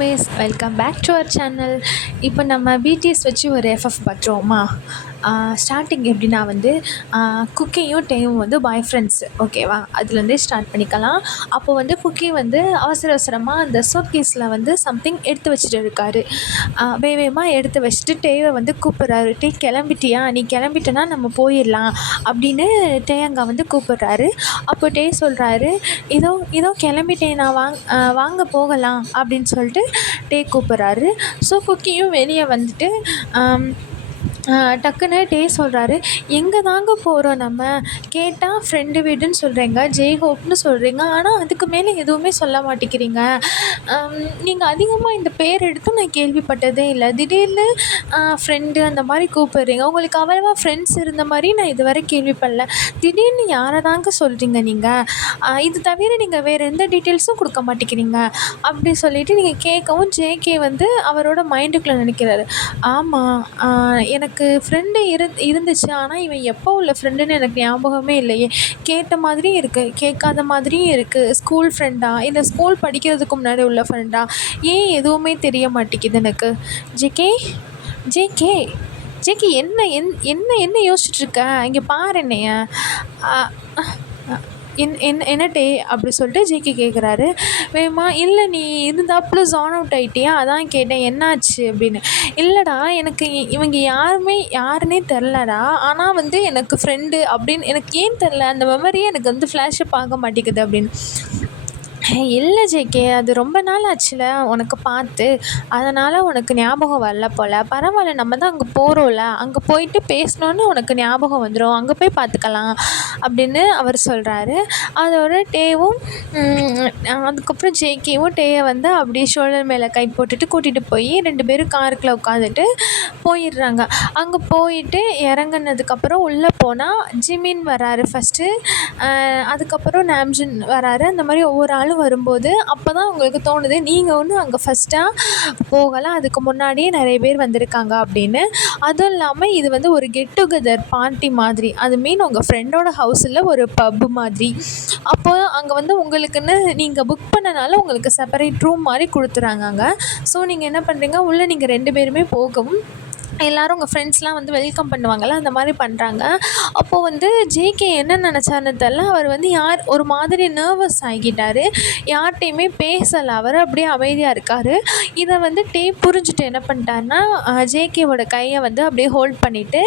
Miss welcome back to our channel. இப்போ நம்ம BDS வச்சு ஒரு எஃப்எஃப் பார்த்துருவோமா? ஸ்டார்டிங் எப்படின்னா வந்து குக்கியும் டேவும் வந்து பாய் ஃப்ரெண்ட்ஸ், ஓகேவா? அதுலேருந்தே ஸ்டார்ட் பண்ணிக்கலாம். அப்போ வந்து குக்கி வந்து அவசர அவசரமாக அந்த சூட்கேஸில் வந்து சம்திங் எடுத்து வச்சுட்டு இருக்காரு. வேகமாக எடுத்து வச்சுட்டு டேவை வந்து கூப்பிட்றாரு. டே கிளம்பிட்டியா? நீ கிளம்பிட்டனா நம்ம போயிடலாம் அப்படின்னு டேயங்கா வந்து கூப்பிட்றாரு. அப்போ டே சொல்கிறாரு, இதோ இதோ கிளம்பிட்டேன் நான், வாங்க போகலாம் அப்படின்னு சொல்லிட்டு டே கூப்பிட்றாரு. ஸோ குக்கியும் வெளியே வந்துட்டு டக்குன்னு டே சொல்கிறாரு, எங்கே தாங்க போகிறோம் நம்ம? கேட்டால் ஃப்ரெண்டு வீடுன்னு சொல்கிறீங்க, ஜெய் ஹோப்னு சொல்கிறீங்க, ஆனால் அதுக்கு மேலே எதுவுமே சொல்ல மாட்டேங்கிறீங்க. நீங்கள் அதிகமாக இந்த பேர் எடுத்தும் நான் கேள்விப்பட்டதே இல்லை. திடீர்னு ஃப்ரெண்டு அந்த மாதிரி கூப்பிட்றீங்க. உங்களுக்கு அவ்வளவா ஃப்ரெண்ட்ஸ் இருந்த மாதிரி நான் இதுவரை கேள்விப்படல. திடீர்னு யாரை தாங்க சொல்கிறீங்க நீங்கள்? இது தவிர நீங்கள் வேறு எந்த டீட்டெயில்ஸும் கொடுக்க மாட்டேங்கிறீங்க அப்படி சொல்லிவிட்டு நீங்கள் கேட்கவும் ஜேகே வந்து அவரோட மைண்டுக்குள்ளே நினைக்கிறாரு. ஆமாம், எனக்கு ஃப்ரெண்டு இருந்துச்சு, ஆனால் இவன் எப்போ உள்ள ஃப்ரெண்டுன்னு எனக்கு ஞாபகமே இல்லையே. கேட்ட மாதிரியும் இருக்குது, கேட்காத மாதிரியும் இருக்குது. ஸ்கூல் ஃப்ரெண்டா இல்லை ஸ்கூல் படிக்கிறதுக்கு முன்னாடி உள்ள ஃப்ரெண்டா? ஏன் எதுவுமே தெரிய மாட்டேங்குது எனக்கு. ஜேகே ஜேகே ஜேகே என்ன என்ன என்ன யோசிச்சுட்ருக்க? இங்கே பாரு என்னைய. என்ன டே அப்படி சொல்லிட்டு ஜேகே கேட்குறாரு. வேமா இல்லை, நீ இருந்தாப்புல ஜான் அவுட் ஆகிட்டியா? அதான் கேட்டேன் என்னாச்சு அப்படின்னு. இல்லைடா, எனக்கு இவங்க யாருன்னே தெரிலடா, ஆனால் வந்து எனக்கு ஃப்ரெண்டு அப்படின்னு எனக்கு ஏன் தெரில, அந்த மெமரியே எனக்கு வந்து ஃப்ளாஷப் ஆக மாட்டேங்குது அப்படின்னு. இல்லை ஜேகே, அது ரொம்ப நாள் ஆச்சுல உனக்கு பார்த்து, அதனால் உனக்கு ஞாபகம் வரல போல். பரவாயில்ல, நம்ம தான் அங்கே போகிறோம்ல, அங்கே போயிட்டு பேசினோன்னு உனக்கு ஞாபகம் வந்துடும், அங்கே போய் பார்த்துக்கலாம் அப்படின்னு அவர் சொல்கிறாரு. அதோட டேவும் அதுக்கப்புறம் ஜேகேவும் டேயை வந்து அப்படியே ஷோல்டர் மேலே கை போட்டுட்டு கூட்டிகிட்டு போய் 2 பேரும் காருக்குள்ளே உட்காந்துட்டு போயிடுறாங்க. அங்கே போயிட்டு இறங்குனதுக்கப்புறம் உள்ளே போனால் ஜிமின் வராரு ஃபஸ்ட்டு, அதுக்கப்புறம் நாம்ஜின் வராரு. அந்த மாதிரி ஒவ்வொரு ஆளும் வரும்போது அப்போ தான் உங்களுக்கு தோணுது, நீங்கள் ஒன்றும் அங்கே ஃபஸ்ட்டாக போகலாம், அதுக்கு முன்னாடியே நிறைய பேர் வந்திருக்காங்க அப்படின்னு. அதுவும் இல்லாமல் இது வந்து ஒரு கெட் டுகெதர் பார்ட்டி மாதிரி, அது மீன் உங்கள் ஃப்ரெண்டோட ஹவுஸில் ஒரு பப்பு மாதிரி. அப்போ அங்கே வந்து உங்களுக்குன்னு நீங்கள் புக் பண்ணனால உங்களுக்கு செப்பரேட் ரூம் மாதிரி கொடுத்துறாங்க அங்கே. ஸோ நீங்கள் என்ன பண்ணுறீங்க, உள்ளே நீங்கள் 2 பேருமே போகவும் எல்லோரும் உங்கள் ஃப்ரெண்ட்ஸ்லாம் வந்து வெல்கம் பண்ணுவாங்கள்ல, அந்த மாதிரி பண்ணுறாங்க. அப்போது வந்து ஜேகே என்ன நினச்சாருன்னு தெரில, அவர் வந்து ஒரு மாதிரி நர்வஸ் ஆகிட்டார். யார்கிட்டையுமே பேசலை, அவர் அப்படியே அமைதியாக இருக்கார். இதை வந்து டே புரிஞ்சுட்டு என்ன பண்ணிட்டாருன்னா, ஜேகேவோட கையை வந்து அப்படியே ஹோல்ட் பண்ணிவிட்டு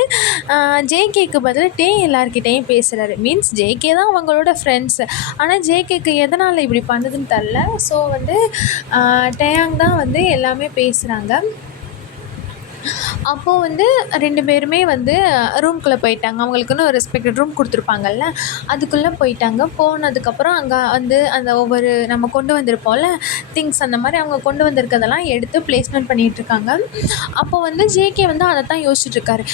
ஜேகேக்கு பதில் டே எல்லார்கிட்டையும் பேசுகிறாரு. மீன்ஸ் ஜேகே தான் அவங்களோட ஃப்ரெண்ட்ஸு, ஆனால் ஜேகேக்கு எதனால் இப்படி பண்ணுதுன்னு தெரில. ஸோ வந்து டேயாங் தான் வந்து எல்லாமே பேசுகிறாங்க. அப்போது வந்து 2 பேருமே வந்து ரூம்குள்ளே போயிட்டாங்க. அவங்களுக்குன்னு ஒரு ரெஸ்பெக்டட் ரூம் கொடுத்துருப்பாங்கல்ல, அதுக்குள்ளே போயிட்டாங்க. போனதுக்கப்புறம் அங்கே வந்து அந்த ஒவ்வொரு நம்ம கொண்டு வந்திருப்போம்ல திங்ஸ், அந்த மாதிரி அவங்க கொண்டு வந்திருக்கிறதெல்லாம் எடுத்து ப்ளேஸ்மெண்ட் பண்ணிகிட்ருக்காங்க. அப்போ வந்து ஜேகே வந்து அதை தான் யோசிச்சுட்ருக்காரு.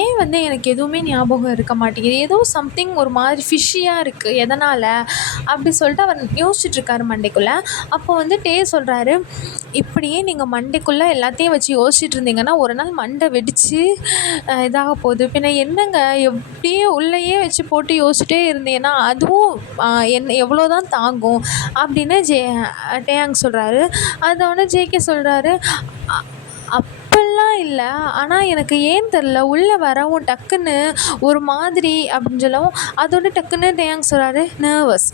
ஏன் வந்து எனக்கு எதுவுமே ஞாபகம் இருக்க மாட்டேங்குது, ஏதோ சம்திங் ஒரு மாதிரி ஃபிஷ்ஷியாக இருக்குது, எதனால் அப்படி சொல்லிட்டு அவர் யோசிச்சுட்ருக்காரு மண்டைக்குள்ளே. அப்போ வந்து டே சொல்கிறாரு, இப்படியே நீங்கள் மண்டைக்குள்ளே எல்லாத்தையும் வச்சு யோசிச்சுட்டு இருந்தீங்கன்னா ஒரு நாள் மண்டை வெடித்து இதாக போகுது. பின்ன என்னங்க, எப்படியே உள்ளேயே வச்சு போட்டு யோசிச்சுட்டே இருந்தீங்கன்னா அதுவும் எவ்வளோ தான் தாங்கும் அப்படின்னு டேயாங் சொல்கிறாரு. அதோட ஜேகே சொல்கிறாரு, அப்படிலாம் இல்லை, ஆனால் எனக்கு ஏன் தெரில உள்ளே வரவும் டக்குன்னு ஒரு மாதிரி அப்படின்னு சொல்லவும், அதோட டக்குன்னு டேயாங் சொல்கிறாரு,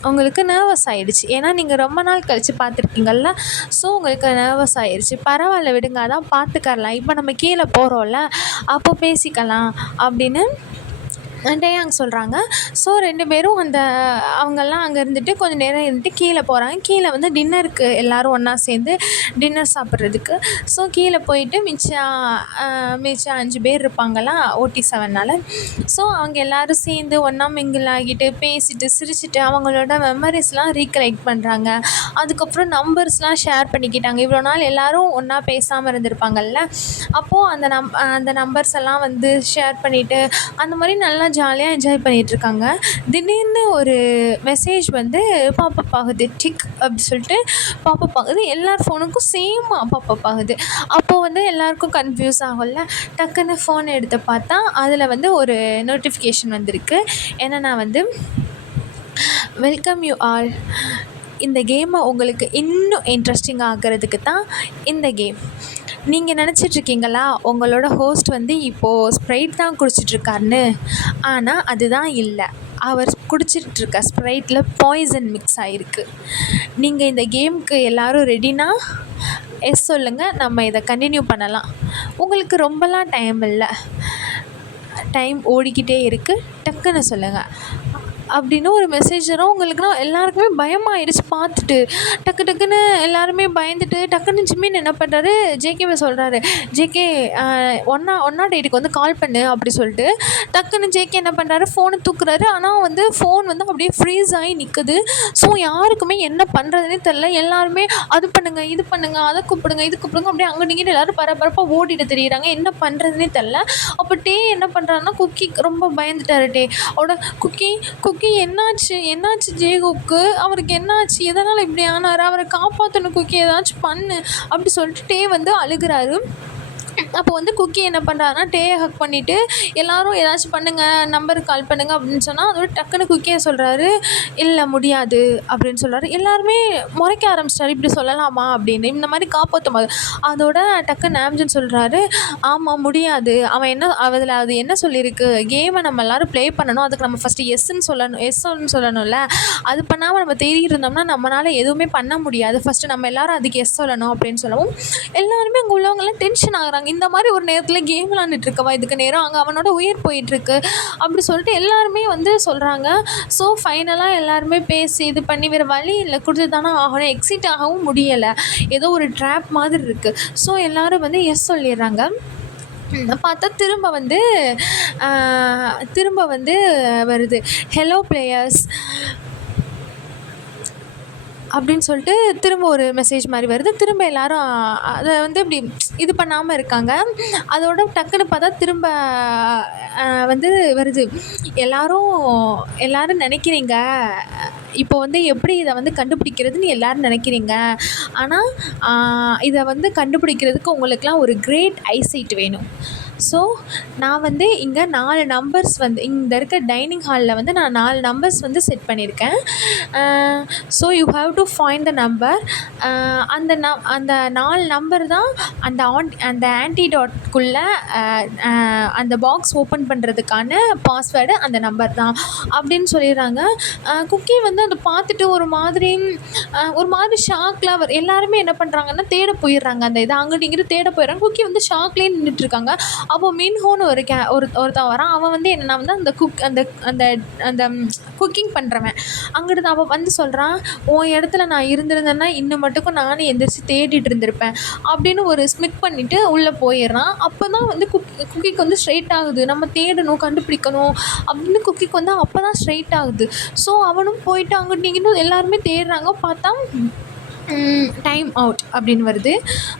உங்களுக்கு நர்வஸ் ஆகிடுச்சு, ஏன்னா நீங்கள் ரொம்ப நாள் கழித்து பார்த்துருக்கீங்கள்ல, ஸோ உங்களுக்கு நர்வஸ் ஆகிடுச்சு. பரவாயில்ல விடுங்க, அதான் பார்த்துக்கரலாம், இப்போ நம்ம கீழே போகிறோம்ல அப்போ பேசிக்கலாம் அப்படின்னு டேயாங் சொல்கிறாங்க. ஸோ 2 பேரும் அவங்கெல்லாம் அங்கே இருந்துட்டு கொஞ்சம் நேரம் இருந்துட்டு கீழே போகிறாங்க. கீழே வந்து டின்னருக்கு எல்லோரும் ஒன்றா சேர்ந்து டின்னர் சாப்பிட்றதுக்கு. ஸோ கீழே போயிட்டு மிச்சம் 5 பேர் இருப்பாங்களா OT7னால். ஸோ அவங்க எல்லோரும் சேர்ந்து ஒன்றா மிங்கிள் ஆகிட்டு பேசிட்டு சிரிச்சிட்டு அவங்களோட மெமரிஸ்லாம் ரீகலெக்ட் பண்ணுறாங்க. அதுக்கப்புறம் நம்பர்ஸ்லாம் ஷேர் பண்ணிக்கிட்டாங்க. இவ்வளோ நாள் எல்லோரும் ஒன்றா பேசாமல் இருந்திருப்பாங்கல்ல, அப்போது அந்த நம்பர்ஸ் எல்லாம் வந்து ஷேர் பண்ணிவிட்டு அந்த மாதிரி நல்லா ஜாலியாக என்ஜாய் பண்ணிகிட்ருக்காங்க. திடீர்னு ஒரு மெசேஜ் வந்து பாப்பப் ஆகுது. டிக் அப்படி சொல்லிட்டு பாப்பப் ஆகுது. எல்லார் ஃபோனுக்கும் சேமாக பாப்பப் ஆகுது. அப்போது வந்து எல்லாருக்கும் கன்ஃபியூஸ் ஆகும்ல, டக்குன்னு ஃபோன் எடுத்து பார்த்தா அதில் வந்து ஒரு நோட்டிஃபிகேஷன் வந்திருக்கு. என்னென்னா வந்து, வெல்கம் யூ ஆல், இந்த கேமை உங்களுக்கு இன்னும் இன்ட்ரெஸ்டிங் ஆகிறதுக்கு தான் இந்த கேம். நீங்கள் நினச்சிட்ருக்கீங்களா உங்களோட ஹோஸ்ட் வந்து இப்போது ஸ்ப்ரைட் தான் குடிச்சிட்ருக்காருன்னு? ஆனால் அதுதான் இல்லை. அவர் குடிச்சிட்ருக்க ஸ்ப்ரைட்டில் பாய்சன் மிக்ஸ் ஆகிருக்கு. நீங்கள் இந்த கேமுக்கு எல்லோரும் ரெடினா எஸ் சொல்லுங்கள், நம்ம இதை கண்டினியூ பண்ணலாம். உங்களுக்கு ரொம்பலாம் டைம் இல்லை, டைம் ஓடிக்கிட்டே இருக்குது, டக்குன்னு சொல்லுங்கள் அப்படின்னு ஒரு மெசேஜ் வரும். உங்களுக்குலாம் எல்லாருக்குமே பயமாகிடுச்சு பார்த்துட்டு. டக்கு டக்குன்னு எல்லாருமே பயந்துட்டு டக்குன்னு ஜிம்மின் என்ன பண்ணுறாரு, ஜேகேவை சொல்கிறாரு, ஜேகே 108க்கு வந்து கால் பண்ணு அப்படி சொல்லிட்டு. டக்குன்னு ஜேகே என்ன பண்ணுறாரு, ஃபோனை தூக்குறாரு. ஆனால் வந்து ஃபோன் வந்து அப்படியே ஃப்ரீஸ் ஆகி நிற்குது. ஸோ யாருக்குமே என்ன பண்ணுறதுனே தெரில. எல்லாருமே அது பண்ணுங்கள், இது பண்ணுங்கள், அதை கூப்பிடுங்க, இது கூப்பிடுங்க, அப்படியே அங்கே நீங்கள் எல்லோரும் பரபரப்பாக ஓடிட்டு தெரியுறாங்க. என்ன பண்ணுறதுனே தெரில. அப்போ டே என்ன பண்ணுறாருன்னா, குக்கி ரொம்ப பயந்துட்டாரு. டே அவட குக்கி என்னாச்சு ஜேகோவுக்கு, அவருக்கு என்னாச்சு, எதனால் இப்படி ஆனார், அவரை காப்பாற்றணும் குக்கி, ஏதாச்சும் பண்ணு அப்படி சொல்லிட்டு டே வந்து அழுகிறாரு. அப்போ வந்து குக்கி என்ன பண்ணுறாருன்னா, டேயை ஹக் பண்ணிவிட்டு எல்லோரும் ஏதாச்சும் பண்ணுங்கள், நம்பருக்கு கால் பண்ணுங்கள் அப்படின்னு சொன்னால், அதோட டக்குன்னு குக்கியை சொல்கிறாரு, இல்லை முடியாது அப்படின்னு சொல்கிறாரு. எல்லாருமே முறைக்க ஆரம்பிச்சிட்டாரு, இப்படி சொல்லலாமா அப்படின்னு, இந்த மாதிரி காப்பாற்றும் போது. அதோட டக்குன்னு ஆம்ஜன் சொல்கிறாரு, ஆமாம் முடியாது, அவன் என்ன அதில் அது என்ன சொல்லியிருக்கு, கேமை நம்ம எல்லோரும் ப்ளே பண்ணணும், அதுக்கு நம்ம ஃபஸ்ட்டு எஸ்ன்னு சொல்லணும்ல, அது பண்ணாமல் நம்ம தேடிட்டு இருந்தோம்னா நம்மளால் எதுவுமே பண்ண முடியாது, ஃபஸ்ட்டு நம்ம எல்லோரும் அதுக்கு எஸ் சொல்லணும் அப்படின்னு சொல்லவும் எல்லாருமே அங்கே உள்ளவங்கெல்லாம் டென்ஷன் ஆகுறாங்க. இந்த மாதிரி ஒரு நேரத்தில் கேம் விளாண்டுட்டு இருக்கவா இதுக்கு நேரம், அங்கே அவனோட உயிர் போயிட்டுருக்கு அப்படி சொல்லிட்டு எல்லாருமே வந்து சொல்கிறாங்க. ஸோ ஃபைனலாக எல்லாருமே பேசி இது பண்ணி வேறு வழி இல்லை, கொடுத்து தானே ஆகணும், எக்ஸிட் ஆகவும் முடியலை, ஏதோ ஒரு ட்ராப் மாதிரி இருக்குது. ஸோ எல்லோரும் வந்து எஸ் சொல்லிடுறாங்க. பார்த்தா திரும்ப வந்து வருது, ஹலோ பிளேயர்ஸ் அப்படின்னு சொல்லிட்டு திரும்ப ஒரு மெசேஜ் மாதிரி வருது. திரும்ப எல்லோரும் அதை வந்து இப்படி இது பண்ணாமல் இருக்காங்க. அதோட டக்குன்னு பார்த்தா திரும்ப வந்து வருது, எல்லோரும் நினைக்கிறீங்க இப்போ வந்து எப்படி இதை வந்து கண்டுபிடிக்கிறதுன்னு எல்லோரும் நினைக்கிறீங்க, ஆனால் இதை வந்து கண்டுபிடிக்கிறதுக்கு உங்களுக்கெலாம் ஒரு கிரேட் ஐசைட் வேணும். ஸோ நான் வந்து இங்கே 4 நம்பர்ஸ் வந்து இந்த இருக்க டைனிங் ஹாலில் வந்து நான் 4 நம்பர்ஸ் வந்து செட் பண்ணியிருக்கேன். So you have to find the number. அந்த 4 நம்பர் தான் அந்த ஆன்டிடாட்குள்ளே அந்த பாக்ஸ் ஓப்பன் பண்ணுறதுக்கான பாஸ்வேர்டு அந்த நம்பர் தான் அப்படின்னு சொல்லிடுறாங்க. குக்கி வந்து அதை பார்த்துட்டு ஒரு மாதிரி ஷாக்கில் எல்லாருமே என்ன பண்ணுறாங்கன்னா தேட போயிடுறாங்க, அந்த இதை அங்கிட்டு இங்கிட்டு தேட போயிடுறாங்க. குக்கி வந்து ஷாக்லேயே நின்றுட்டுருக்காங்க. அப்போ மின்ஹோன்னு ஒருத்தன் வரான். அவன் வந்து என்னன்னா வந்து அந்த குக்கிங் பண்ணுறவன் அங்கிட்டு அவன் வந்து சொல்கிறான், உன் இடத்துல நான் இருந்திருந்தேன்னா இன்னும் மட்டுக்கும் நானும் எந்திரிச்சு தேடிட்டு இருந்திருப்பேன் அப்படின்னு ஒரு ஸ்மிக் பண்ணிவிட்டு உள்ளே போயிடுறான். அப்போ தான் வந்து குக்கிக்கு வந்து ஸ்ட்ரைட் ஆகுது, நம்ம தேடணும் கண்டுபிடிக்கணும் அப்படின்னு குக்கிக்கு வந்து அப்போ தான் ஸ்ட்ரைட் ஆகுது. ஸோ அவனும் போயிட்டு அங்கிட்டு இங்கிட்டு எல்லாருமே தேடுறாங்க. பார்த்தா டைம் அவுட் அப்படின்னு வருது.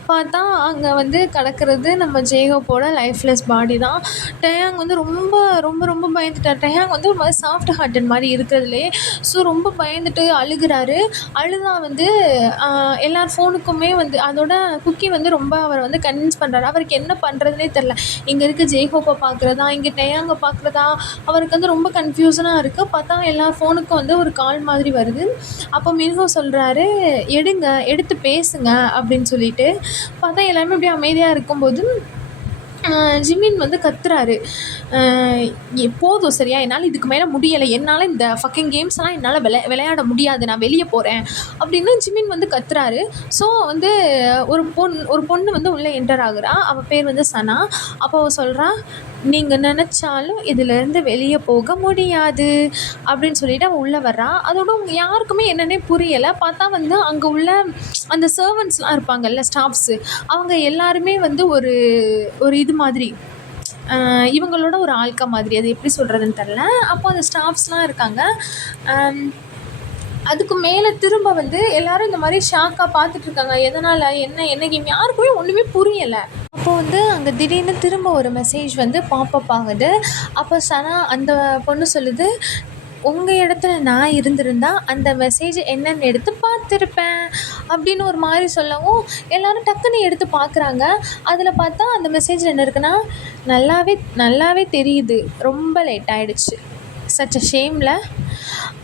பார்த்தா அங்கே வந்து கிடக்கிறது நம்ம ஜேகோப்போட லைஃப்லெஸ் பாடி தான். டயாங் வந்து ரொம்ப ரொம்ப ரொம்ப பயந்துட்டார். டயாங் வந்து ஒரு மாதிரி சாஃப்ட் ஹார்ட்டட் மாதிரி இருக்கிறதுலே. ஸோ ரொம்ப பயந்துட்டு அழுகிறாரு. அழுதா வந்து எல்லார் ஃபோனுக்குமே வந்து அதோட குக்கி வந்து ரொம்ப அவரை வந்து கன்வின்ஸ் பண்ணுறாரு. அவருக்கு என்ன பண்ணுறதுனே தெரில, இங்கே இருக்க ஜேகோப்பை பார்க்குறதா இங்கே டயாங்கை பார்க்குறதா, அவருக்கு வந்து ரொம்ப கன்ஃபியூஷனாக இருக்குது. பார்த்தா எல்லார் ஃபோனுக்கும் வந்து ஒரு கால் மாதிரி வருது. அப்போ மின்ஹோ சொல்கிறாரு, எடுத்து பேசுங்க அப்படின்னு சொல்லிட்டு. பார்த்தா எல்லாருமே அப்படியே அமைதியாக இருக்கும்போது ஜிமின் வந்து கத்துறாரு, போதும் சரியா, என்னால் இதுக்கு மேலே முடியலை, என்னால் இந்த ஃபக்கிங் கேம்ஸ்லாம் என்னால் விளையாட முடியாது, நான் வெளியே போகிறேன் அப்படின்னு ஜிமின் வந்து கத்துறாரு. ஸோ வந்து ஒரு பொண்ணு வந்து உள்ளே என்டர் ஆகுறா. அவள் பேர் வந்து சனா. அப்போ அவள் சொல்கிறா, நீங்கள் நினச்சாலும் இதிலேருந்து வெளியே போக முடியாது அப்படின்னு சொல்லிட்டு அவள் உள்ளே வர்றா. அதோட யாருக்குமே என்னென்னே புரியலை. பார்த்தா வந்து அங்கே உள்ள அந்த சர்வன்ட்ஸ்லாம் இருப்பாங்கல்ல, ஸ்டாஃப்ஸு, அவங்க எல்லாருமே வந்து ஒரு இது மாதிரி இவங்களோட ஒரு ஆள்கா மாதிரி, அது எப்படி சொல்கிறதுன்னு தெரில. அப்போ அந்த ஸ்டாஃப்ஸ்லாம் இருக்காங்க. அதுக்கு மேலே திரும்ப வந்து எல்லோரும் இந்த மாதிரி ஷாக்காக பார்த்துட்ருக்காங்க. எதனால், என்ன கேம், யாருக்குமே ஒன்றுமே புரியலை. அப்போது வந்து அங்கே திடீர்னு திரும்ப ஒரு மெசேஜ் வந்து பாப்பப் ஆகுது. அப்போ சனா அந்த பொண்ணு சொல்லுது, உங்கள் இடத்துல நான் இருந்திருந்தா அந்த மெசேஜ் என்னென்னு எடுத்து பார்த்துருப்பேன் அப்படின்னு ஒரு மாதிரி சொல்லவும் எல்லோரும் டக்குன்னு எடுத்து பார்க்குறாங்க. அதில் பார்த்தா அந்த மெசேஜில் என்ன இருக்குன்னா, நல்லாவே தெரியுது ரொம்ப லேட் ஆகிடுச்சு, சச் அ ஷேமில்,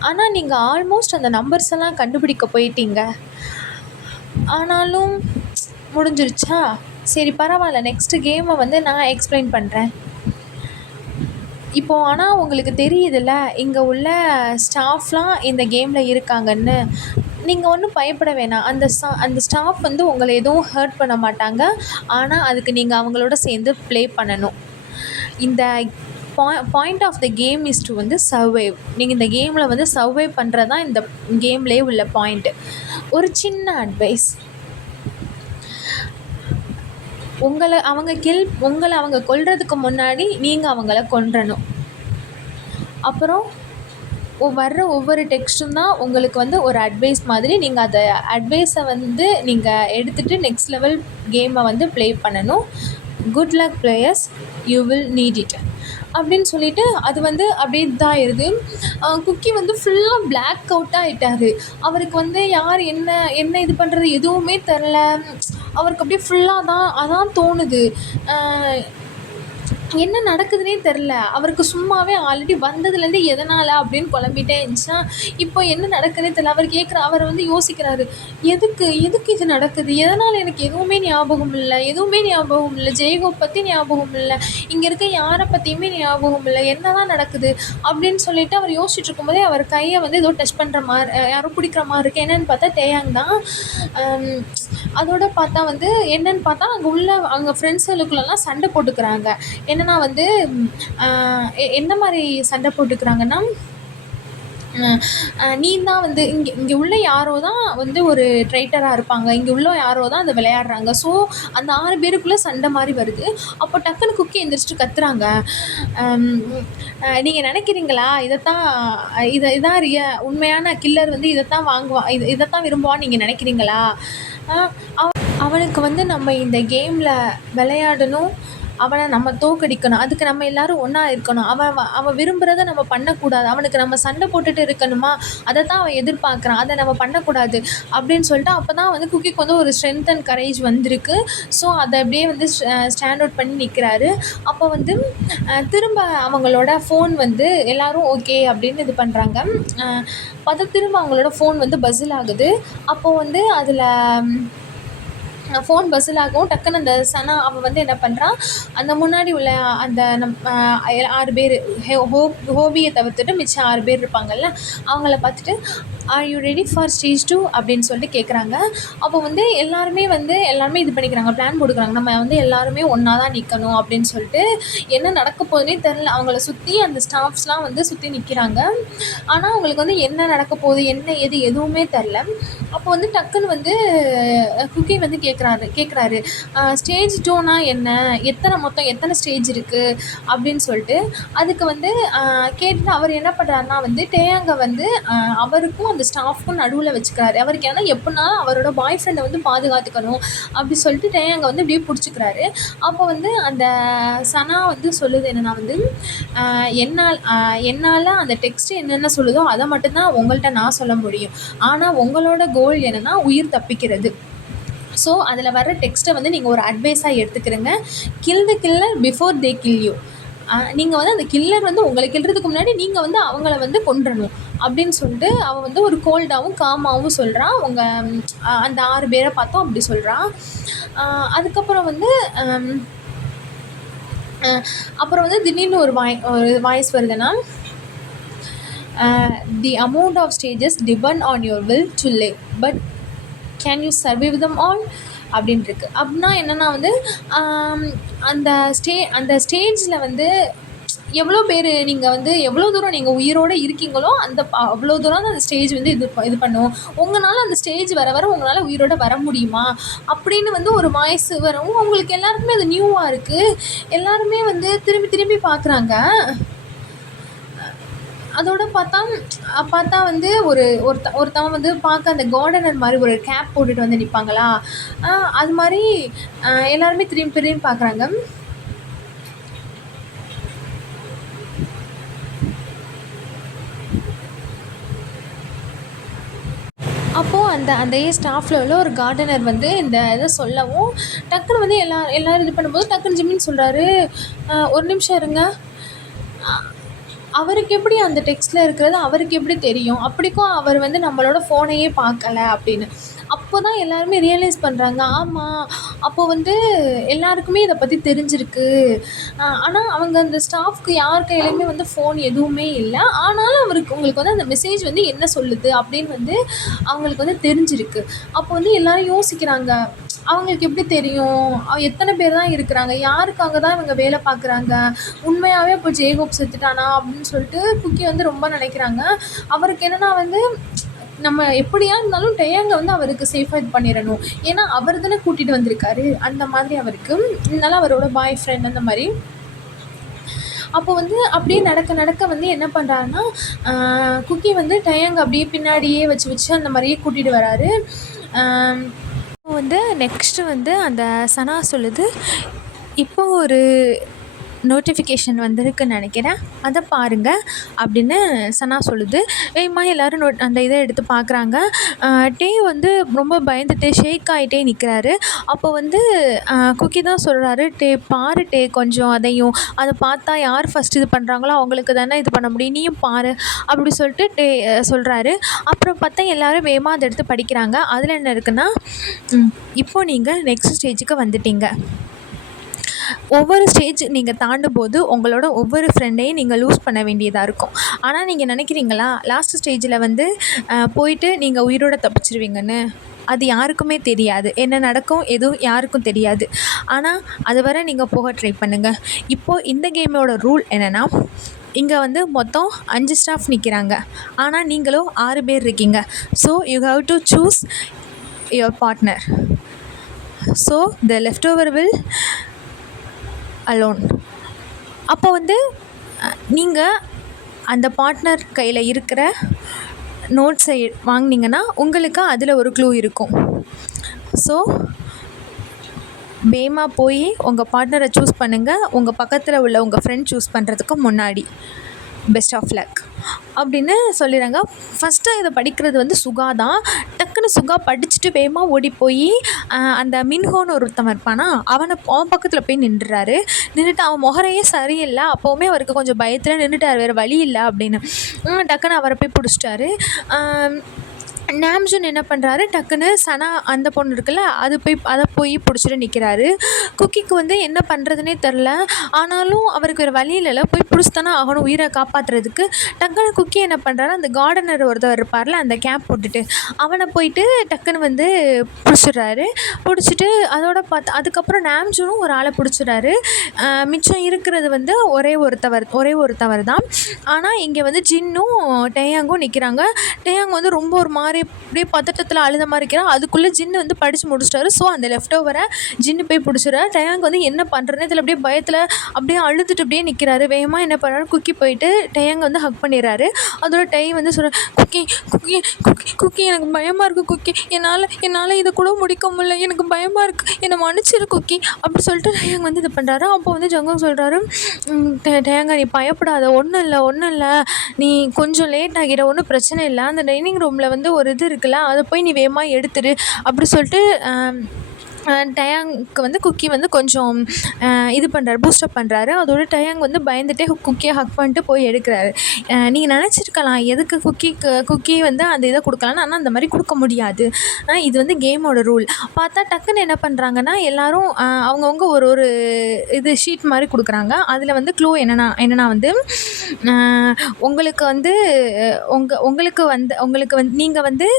ஆனால் நீங்கள் ஆல்மோஸ்ட் அந்த நம்பர்ஸ் எல்லாம் கண்டுபிடிக்க போயிட்டீங்க. ஆனாலும் முடிஞ்சிருச்சா? சரி பரவாயில்ல, நெக்ஸ்ட்டு கேமை வந்து நான் எக்ஸ்பிளைன் பண்ணுறேன். இப்போது ஆனால் உங்களுக்கு தெரியுதுல்ல இங்கே உள்ள ஸ்டாஃப்லாம் இந்த கேமில் இருக்காங்கன்னு. நீங்கள் ஒன்றும் பயப்பட வேணாம். அந்த ஸ்டாஃப் வந்து உங்களை எதுவும் ஹர்ட் பண்ண மாட்டாங்க. ஆனால் அதுக்கு நீங்கள் அவங்களோட சேர்ந்து ப்ளே பண்ணணும். இந்த point of the game is to வந்து சர்வைவ். நீங்கள் இந்த கேமில் வந்து சர்வைவ் பண்ணுறது தான் இந்த கேம்லேயே உள்ள பாயிண்ட்டு. ஒரு சின்ன அட்வைஸ், உங்களை அவங்க கொல்றதுக்கு முன்னாடி நீங்கள் அவங்கள கொன்றணும். அப்புறம் வர்ற ஒவ்வொரு டெக்ஸ்ட்டும் தான் உங்களுக்கு வந்து ஒரு அட்வைஸ் மாதிரி. நீங்கள் அதை அட்வைஸை வந்து நீங்கள் எடுத்துகிட்டு நெக்ஸ்ட் லெவல் கேமை வந்து ப்ளே பண்ணணும். Good luck players, you will need it அப்படின்னு சொல்லிவிட்டு அது வந்து அப்படியே இதாகிடுது. குக்கி வந்து ஃபுல்லாக பிளாக் அவுட்டாக ஆகிட்டார். அவருக்கு வந்து யார் என்ன இது பண்ணுறது எதுவுமே தெரில. அவருக்கு அப்படியே ஃபுல்லாக அதான் தோணுது. என்ன நடக்குதுன்னே தெரில. அவருக்கு சும்மாவே ஆல்ரெடி வந்ததுலேருந்து எதனால் அப்படின்னு குழம்பிட்டே இருந்துச்சா. இப்போ என்ன நடக்குதுன்னே தெரில. அவர் வந்து யோசிக்கிறாரு, எதுக்கு இது நடக்குது, எதனால் எனக்கு எதுவுமே ஞாபகம் இல்லை. ஜெயகோப் பற்றி ஞாபகம் இல்லை, இங்கே இருக்க யாரை பற்றியுமே ஞாபகம் இல்லை, என்ன தான் நடக்குது அப்படின்னு சொல்லிட்டு அவர் யோசிச்சுட்டு இருக்கும்போதே அவர் கையை வந்து ஏதோ டச் பண்ணுற மாதிரி, யாரோ பிடிக்கிற மாதிரி இருக்குது. என்னென்னு பார்த்தா தேயாங் தான். அதோட பார்த்தா வந்து என்னென்னு பார்த்தா அங்கே ஃப்ரெண்ட்ஸுகளுக்குள்ளெல்லாம் சண்டை போட்டுக்கிறாங்க. என்னென்னா வந்து என்ன மாதிரி சண்டை போட்டுக்கிறாங்கன்னா, நீ தான் வந்து இங்கே உள்ள யாரோ தான் வந்து ஒரு ட்ரைட்டராக இருப்பாங்க, இங்கே உள்ள யாரோ தான் அதை விளையாடுறாங்க. ஸோ அந்த 6 பேருக்குள்ளே சண்டை மாதிரி வருது. அப்போ டக்குன்னு குக்கி எந்திரிச்சிட்டு கத்துறாங்க, நீங்கள் நினைக்கிறீங்களா இதான் உண்மையான கில்லர் வந்து இதைத்தான் விரும்புவான்னு நீங்கள் நினைக்கிறீங்களா? அவனுக்கு வந்து நம்ம இந்த கேமில் விளையாடணும், அவனை நம்ம தோற்கடிக்கணும், அதுக்கு நம்ம எல்லோரும் ஒன்றா இருக்கணும். அவன் விரும்புகிறத நம்ம பண்ணக்கூடாது. அவனுக்கு நம்ம சண்டை போட்டுட்டு இருக்கணுமா, அதை தான் அவன் எதிர்பார்க்குறான், அதை நம்ம பண்ணக்கூடாது அப்படின்னு சொல்லிட்டு அப்போ தான் வந்து குக்கிக்கு வந்து ஒரு ஸ்ட்ரென்த் அண்ட் கரேஜ் வந்திருக்கு. ஸோ அதை அப்படியே வந்து ஸ்டாண்ட் அவுட் பண்ணி நிற்கிறாரு. அப்போ வந்து திரும்ப அவங்களோட ஃபோன் வந்து எல்லோரும் ஓகே அப்படின்னு இது பண்ணுறாங்க. பார்த்தா திரும்ப அவங்களோட ஃபோன் வந்து பஸ்ஸில் ஆகுது. அப்போது வந்து அதில் ஃபோன் பஸ்ஸில் ஆகவும் டக்குன்னு அந்த சனா அவன் வந்து என்ன பண்ணுறான், அந்த முன்னாடி உள்ள அந்த 6 பேர் ஹோபியை தவிர்த்துட்டு மிச்சம் 6 பேர் இருப்பாங்கள்ல, அவங்கள பார்த்துட்டு are you ready for stage 2 அப்படின்னு சொல்லிட்டு கேட்குறாங்க. அப்போ வந்து எல்லாருமே இது பண்ணிக்கிறாங்க, பிளான் போட்டுக்கிறாங்க, நம்ம வந்து எல்லாருமே ஒன்றா தான் நிற்கணும் அப்படின்னு சொல்லிட்டு. என்ன நடக்க போகுதுன்னே தெரில. அவங்கள சுற்றி அந்த ஸ்டாஃப்ஸ்லாம் வந்து சுற்றி நிற்கிறாங்க. ஆனால் அவங்களுக்கு வந்து என்ன நடக்க போகுது, என்ன எதுவுமே தெரில. அப்போ வந்து டக்குன்னு வந்து குக்கி வந்து கேட்குறாரு ஸ்டேஜ் 2னா என்ன, மொத்தம் எத்தனை ஸ்டேஜ் இருக்குது அப்படின்னு சொல்லிட்டு. அதுக்கு வந்து கேட்டுட்டு அவர் என்ன பண்ணுறாருனா வந்து டேயாங்கை வந்து அவருக்கும் அந்த ஸ்டாஃப்க்கும் நடுவில் வச்சுக்கிறாரு. அவருக்கு ஏன்னா எப்படினாலும் அவரோட பாய் ஃப்ரெண்டை வந்து பாதுகாத்துக்கணும் அப்படி சொல்லிட்டு டேயாங்கை வந்து இப்படியே பிடிச்சிக்கிறாரு. அப்போ வந்து அந்த சனா வந்து சொல்லுது என்னென்னா வந்து என்னால் அந்த டெக்ஸ்ட்டு என்னென்ன சொல்லுதோ அதை மட்டும்தான் உங்கள்கிட்ட நான் சொல்ல முடியும். ஆனால் உங்களோட கோல் என்னென்னா உயிர் தப்பிக்கிறது. ஸோ அதில் வர்ற டெக்ஸ்ட்டை வந்து நீங்கள் ஒரு அட்வைஸாக எடுத்துக்கிறங்க. Kill the killer before they kill you. நீங்கள் வந்து அந்த கில்லர் வந்து உங்களை கில்றதுக்கு முன்னாடி நீங்கள் வந்து அவங்கள வந்து கொன்றணும் அப்படின்னு சொல்லிட்டு அவன் வந்து ஒரு கோல்டாகவும் காமாகவும் சொல்கிறான். அந்த 6 பேரை பார்த்தோம் அப்படி சொல்கிறான். அதுக்கப்புறம் வந்து திடீர்னு ஒரு வாய்ஸ் வருதுன்னா, the amount of stages depend on your will to live, but can you survive them all அப்படின்னு இருக்கு. அப்படின்னா என்னென்னா வந்து அந்த ஸ்டேஜில் வந்து எவ்வளோ பேர் நீங்கள் வந்து எவ்வளோ தூரம் நீங்கள் உயிரோடு இருக்கீங்களோ அவ்வளோ தூரம் தான் அந்த ஸ்டேஜ் வந்து இது பண்ணும். உங்களால் அந்த ஸ்டேஜ் வர உங்களால் உயிரோடு வர முடியுமா அப்படின்னு வந்து ஒரு வாய்ஸ் வரும். உங்களுக்கு எல்லாருக்குமே அது நியூவாக இருக்குது. எல்லாருமே வந்து திரும்பி பார்க்குறாங்க. அதோடு பார்த்தா வந்து ஒருத்தவன் வந்து பார்க்க அந்த கார்டனர் மாதிரி ஒரு கேப் போட்டுட்டு வந்து நிற்பாங்களா, அது மாதிரி எல்லாருமே திரும்பி பார்க்குறாங்க. அப்போது அந்த ஸ்டாஃபில் உள்ள ஒரு கார்டனர் வந்து இந்த இதை சொல்லவும் டக்குன்னு வந்து எல்லோரும் இது பண்ணும்போது டக்குன்னு ஜிம்மின்னு சொல்கிறாரு, ஒரு நிமிஷம் இருங்க, அவருக்கு எப்படி அந்த டெக்ஸ்ட்டில் இருக்கிறது அவருக்கு எப்படி தெரியும்? அப்படிக்கும் அவர் வந்து நம்மளோட ஃபோனையே பார்க்கல அப்படின்னு. அப்போ தான் எல்லாருமே ரியலைஸ் பண்ணுறாங்க. ஆமா, அப்போ வந்து எல்லாருக்குமே இத பத்தி தெரிஞ்சிருக்கு. ஆனா அவங்க அந்த ஸ்டாஃப்க்கு யார் கையிலயுமே வந்து ஃபோன் எதுவுமே இல்ல. ஆனாலும் உங்களுக்கு வந்து அந்த மெசேஜ் வந்து என்ன சொல்லுது அப்படின்னு வந்து அவங்களுக்கு வந்து தெரிஞ்சிருக்கு. அப்போ வந்து எல்லாரும் யோசிக்கிறாங்க. அவங்களுக்கு எப்படி தெரியும்? எத்தன பேர் தான் இருக்கிறாங்க? யாருக்காக தான் இவங்க வேலை பார்க்குறாங்க? உண்மையாவே அப்போ ஜேகோப் செத்துட்டானா? அப்படின்னு சொல்லிட்டு குக்கி வந்து ரொம்ப நினைக்கிறாங்க. அவருக்கு என்னன்னா வந்து நம்ம எப்படியா இருந்தாலும் டேயாங்க வந்து அவருக்கு சேஃபா இது பண்ணிறணும். ஏன்னா அவர் தானே கூட்டிட்டு வந்திருக்காரு. அந்த மாதிரி அவருக்கு. இதனால அவரோட பாய் ஃப்ரெண்ட் அந்த மாரி. அப்போ வந்து அப்படியே நடக்க நடக்க வந்து என்ன பண்ணுறாருன்னா, குக்கி வந்து டேயாங்க அப்படியே பின்னாடியே வச்சு அந்த மாதிரியே கூட்டிட்டு வராரு. இப்போ வந்து நெக்ஸ்ட்டு வந்து அந்த சனா சொல்லுது, இப்போ ஒரு நோட்டிஃபிகேஷன் வந்திருக்குன்னு நினைக்கிறேன், அதை பாருங்கள் அப்படின்னு சனா சொல்லுது. வேகமாக எல்லோரும் அந்த இதை எடுத்து பார்க்குறாங்க. டே வந்து ரொம்ப பயந்துட்டு ஷேக் ஆகிட்டே நிற்கிறாரு. அப்போ வந்து குக்கி தான் சொல்கிறாரு, டே பாரு டே கொஞ்சம் அதையும், அதை பார்த்தா யார் ஃபஸ்ட் இது பண்ணுறாங்களோ அவங்களுக்கு தானே இது பண்ண முடியும், நீயும் பாரு அப்படி சொல்லிட்டு டே சொல்கிறாரு. அப்புறம் பார்த்தா எல்லோரும் வேகமாக அதை எடுத்து படிக்கிறாங்க. அதில் என்ன இருக்குன்னா, இப்போது நீங்கள் நெக்ஸ்ட் ஸ்டேஜுக்கு வந்துட்டீங்க. ஒவ்வொரு ஸ்டேஜ் நீங்கள் தாண்டும்போது உங்களோட ஒவ்வொரு ஃப்ரெண்டையும் நீங்கள் லூஸ் பண்ண வேண்டியதாக இருக்கும். ஆனால் நீங்கள் நினைக்கிறீங்களா லாஸ்ட் ஸ்டேஜில் வந்து போயிட்டு நீங்கள் உயிரோட தப்பிச்சிருவீங்கன்னு? அது யாருக்குமே தெரியாது. என்ன நடக்கும் எதுவும் யாருக்கும் தெரியாது. ஆனால் அதுவரை நீங்கள் போக ட்ரை பண்ணுங்கள். இப்போது இந்த கேமோட ரூல் என்னென்னா, இங்கே வந்து மொத்தம் 5 ஸ்டாஃப் நிற்கிறாங்க. ஆனால் நீங்களும் 6 பேர் இருக்கீங்க. So you have to choose your partner. So the left over will alone. அப்போ வந்து நீங்கள் அந்த பார்ட்னர் கையில் இருக்கிற நோட்ஸை வாங்கினீங்கன்னா உங்களுக்கு அதில் ஒரு க்ளூ இருக்கும். ஸோ வேகமாக போய் உங்கள் பார்ட்னரை சூஸ் பண்ணுங்கள், உங்கள் பக்கத்தில் உள்ள உங்கள் ஃப்ரெண்ட் சூஸ் பண்ணுறதுக்கு முன்னாடி. பெஸ்ட் ஆஃப் லக் அப்படின்னு சொல்லிடுறாங்க. ஃபஸ்ட்டு இதை படிக்கிறது வந்து சுகா தான். டக்குன்னு சுகா படிச்சுட்டு வேகமாக ஓடி போய் அந்த மின்ஹோன்னு ஒருத்தன் இருப்பானா, அவன் பக்கத்தில் போய் நின்றுறாரு. நின்றுட்டு அவன் முகரையே சரியில்லை. அப்போவுமே அவருக்கு கொஞ்சம் பயத்தில் நின்றுட்டார், வேறு வழி இல்லை அப்படின்னு. டக்குன்னு அவரை போய் பிடிச்சிட்டாரு. நாம்ஜூன் என்ன பண்ணுறாரு, டக்குன்னு சனா அந்த பொண்ணு இருக்குல்ல, அதை போய் பிடிச்சிட்டு நிற்கிறாரு. குக்கிக்கு வந்து என்ன பண்ணுறதுனே தெரில. ஆனாலும் அவருக்கு வேறு வழி இல்லைல்ல, போய் பிடிச்சித்தானே ஆகணும் உயிரை காப்பாற்றுறதுக்கு. டக்குன்னு குக்கி என்ன பண்ணுறாரு, அந்த கார்டனர் ஒருத்தர் இருப்பார்ல அந்த கேப் போட்டுட்டு, அவனை போயிட்டு டக்குன்னு வந்து பிடிச்சிடுறாரு. பிடிச்சிட்டு அதோட அதுக்கப்புறம் நாம்ஜூனும் ஒரு ஆளை பிடிச்சிடுறாரு. மிச்சம் இருக்கிறது வந்து ஒரே ஒருத்தவர் தான். ஆனால் இங்கே வந்து ஜின்னும் டேயாங்கும் நிற்கிறாங்க. டேயாங் வந்து ரொம்ப ஒரு மாதிரி அப்படியே பதட்டத்தில் அழுத மாதிரி இருக்கிறான். அதுக்குள்ளே ஜின்னு வந்து படித்து முடிச்சிட்டாரு. ஸோ அந்த லெஃப்ட் ஓவரை ஜின்னு போய் பிடிச்சிடுறாரு. டேயாங் வந்து என்ன பண்ணுறதுன்னு இதில் அப்படியே பயத்தில் அப்படியே அழுதுட்டு அப்படியே நிற்கிறாரு. வேகமாக என்ன பண்ணுறாரு, குக்கி போயிட்டு டேயாங் வந்து ஹக் பண்ணிடுறாரு. அதோட டை வந்து சொல்கிற, குக்கி குக்கி குக்கி குக்கி எனக்கு பயமாக இருக்குது குக்கி, என்னால் இதை கூட முடிக்க முடியல, எனக்கு பயமாக இருக்குது, என்னை மன்னிச்சிரு குக்கி அப்படி சொல்லிட்டு டேயாங் வந்து இது பண்ணுறாரு. அப்போ வந்து ஜங்கம் சொல்கிறாரு, டேயாங்கா நீ பயப்படாத, ஒன்றும் இல்லை, நீ கொஞ்சம் லேட் ஆகிட, ஒன்றும் பிரச்சனை இல்லை, அந்த டைனிங் ரூமில் வந்து ஒரு இது இருக்குல்ல, அதை போய் நீ வேகமாக எடுத்துரு அப்படி சொல்லிட்டு டயாங்க்கு வந்து குக்கி வந்து கொஞ்சம் இது பண்ணுறாரு, பூஸ்டப் பண்ணுறாரு. அதோட டயாங் வந்து பயந்துகிட்டே குக்கியை ஹக் பண்ணிட்டு போய் எடுக்கிறாரு. நீங்கள் நினச்சிருக்கலாம் எதுக்கு குக்கி வந்து அந்த இதை கொடுக்கலான்னு, ஆனால் அந்த மாதிரி கொடுக்க முடியாது. இது வந்து கேமோட ரூல். பார்த்தா டக்குன்னு என்ன பண்ணுறாங்கன்னா, எல்லோரும் அவங்கவுங்க ஒரு இது ஷீட் மாதிரி கொடுக்குறாங்க. அதில் வந்து க்ளூ என்னென்னா வந்து உங்களுக்கு வந்து உங்களுக்கு வந்து நீங்கள் வந்து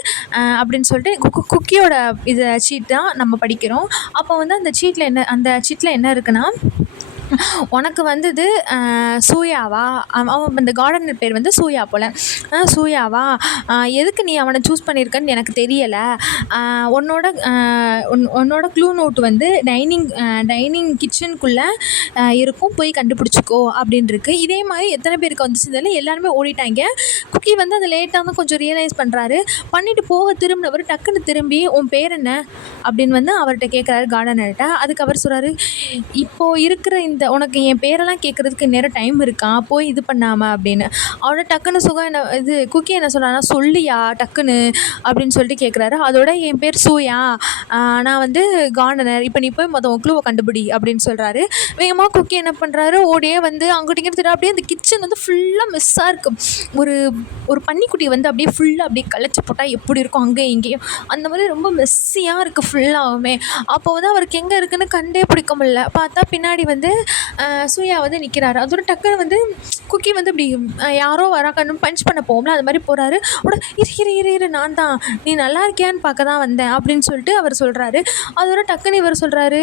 அப்படின்னு சொல்லிட்டு குக்கியோட இது ஷீட் தான் நம்ம படிக்கிறோம். அப்போ வந்து அந்த சீட்டில் என்ன இருக்குன்னா, உனக்கு வந்தது சூயாவா, அவன் இந்த கார்டனர் பேர் வந்து சூயா போல், சூயாவா, எதுக்கு நீ அவனை சூஸ் பண்ணியிருக்கன்னு எனக்கு தெரியலை, உன்னோட க்ளூ நோட் வந்து டைனிங் கிச்சனுக்குள்ளே இருக்கும், போய் கண்டுபிடிச்சிக்கோ அப்படின்ருக்கு. இதே மாதிரி எத்தனை பேருக்கு வந்துச்சு எல்லாருமே ஓடிட்டாங்க. குக்கி வந்து அதை லேட்டாக தான் கொஞ்சம் ரியலைஸ் பண்ணுறாரு. பண்ணிவிட்டு போக திரும்பினவர் டக்குன்னு திரும்பி உன் பேர் என்ன அப்படின்னு வந்து அவர்கிட்ட கேட்குறாரு, கார்டனர்கிட்ட. அதுக்கு அவர் சொல்கிறாரு, இப்போது இருக்கிற உனக்கு என் பேரெல்லாம் கேட்குறதுக்கு நேரம் டைம் இருக்கா, போய் இது பண்ணாமல் அப்படின்னு. அவட டக்குன்னு சுகா என்ன இது குக்கி என்ன சொல்கிறான்னா, சொல்லியா டக்குன்னு அப்படின்னு சொல்லிட்டு கேட்குறாரு. அதோட என் பேர் சூயா, நான் வந்து கார்டனர், இப்போ நீ போய் மொதல் க்ளூவை கண்டுபிடி அப்படின்னு சொல்கிறாரு. வேகமாக குக்கி என்ன பண்ணுறாரு, ஓடியே வந்து அங்கிட்ட இங்கிட்ட அப்படியே அந்த கிச்சன் வந்து ஃபுல்லாக மிஸ்ஸாக இருக்குது. ஒரு ஒரு பன்னிக்குட்டி வந்து அப்படியே ஃபுல்லாக அப்படியே களைச்சி போட்டால் எப்படி இருக்கும் அங்கேயும் இங்கேயும், அந்த மாதிரி ரொம்ப மெஸ்ஸியாக இருக்குது ஃபுல்லாகவுமே. அப்போ வந்து அவருக்கு எங்கே இருக்குதுன்னு கண்டே பிடிக்க முடியல. பார்த்தா பின்னாடி வந்து சூர்யா வந்து நிற்கிறாரு. அதோட டக்குன்னு வந்து குக்கி வந்து இப்படி யாரோ வராக்கன்னு பஞ்ச் பண்ண போகும்ல, அது மாதிரி போகிறாரு. உட இரு நான் தான், நீ நல்லா இருக்கியான்னு பார்க்க தான் வந்தேன் அப்படின்னு சொல்லிட்டு அவர் சொல்கிறாரு. அதோட டக்குன்னு இவர் சொல்கிறாரு,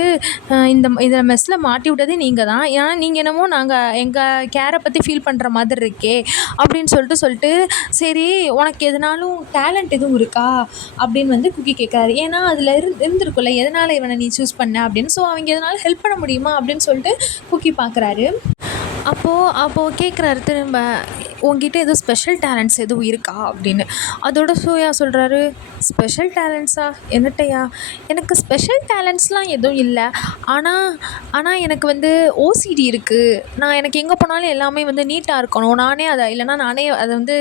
இதில் மெஸ்ஸில் மாட்டி விட்டதே நீங்கள் தான், ஏன்னா நீங்கள் என்னமோ நாங்கள் எங்கள் கேரை பற்றி ஃபீல் பண்ணுற மாதிரி இருக்கே அப்படின்னு சொல்லிட்டு சரி உனக்கு எதனாலும் டேலண்ட் எதுவும் இருக்கா அப்படின்னு வந்து குக்கி கேட்குறாரு. ஏன்னா அதில் இருந்திருக்குல்ல எதனால் இவனை நீ சூஸ் பண்ண அப்படின்னு. ஸோ அவங்க எதனால ஹெல்ப் பண்ண முடியுமா அப்படின்னு சொல்லிட்டு குக்கி பார்க்குறாரு. அப்போது கேட்குறாரு திரும்ப, உங்ககிட்ட எதுவும் ஸ்பெஷல் டேலண்ட்ஸ் எதுவும் இருக்கா அப்படின்னு. அதோட சூர்யா சொல்கிறாரு, ஸ்பெஷல் டேலண்ட்ஸா என்னட்டையா, எனக்கு ஸ்பெஷல் டேலண்ட்ஸ்லாம் எதுவும் இல்லை, ஆனால் எனக்கு வந்து ஓசிடி இருக்குது, எனக்கு எங்கே போனாலும் எல்லாமே வந்து நீட்டாக இருக்கணும், நானே அதை வந்து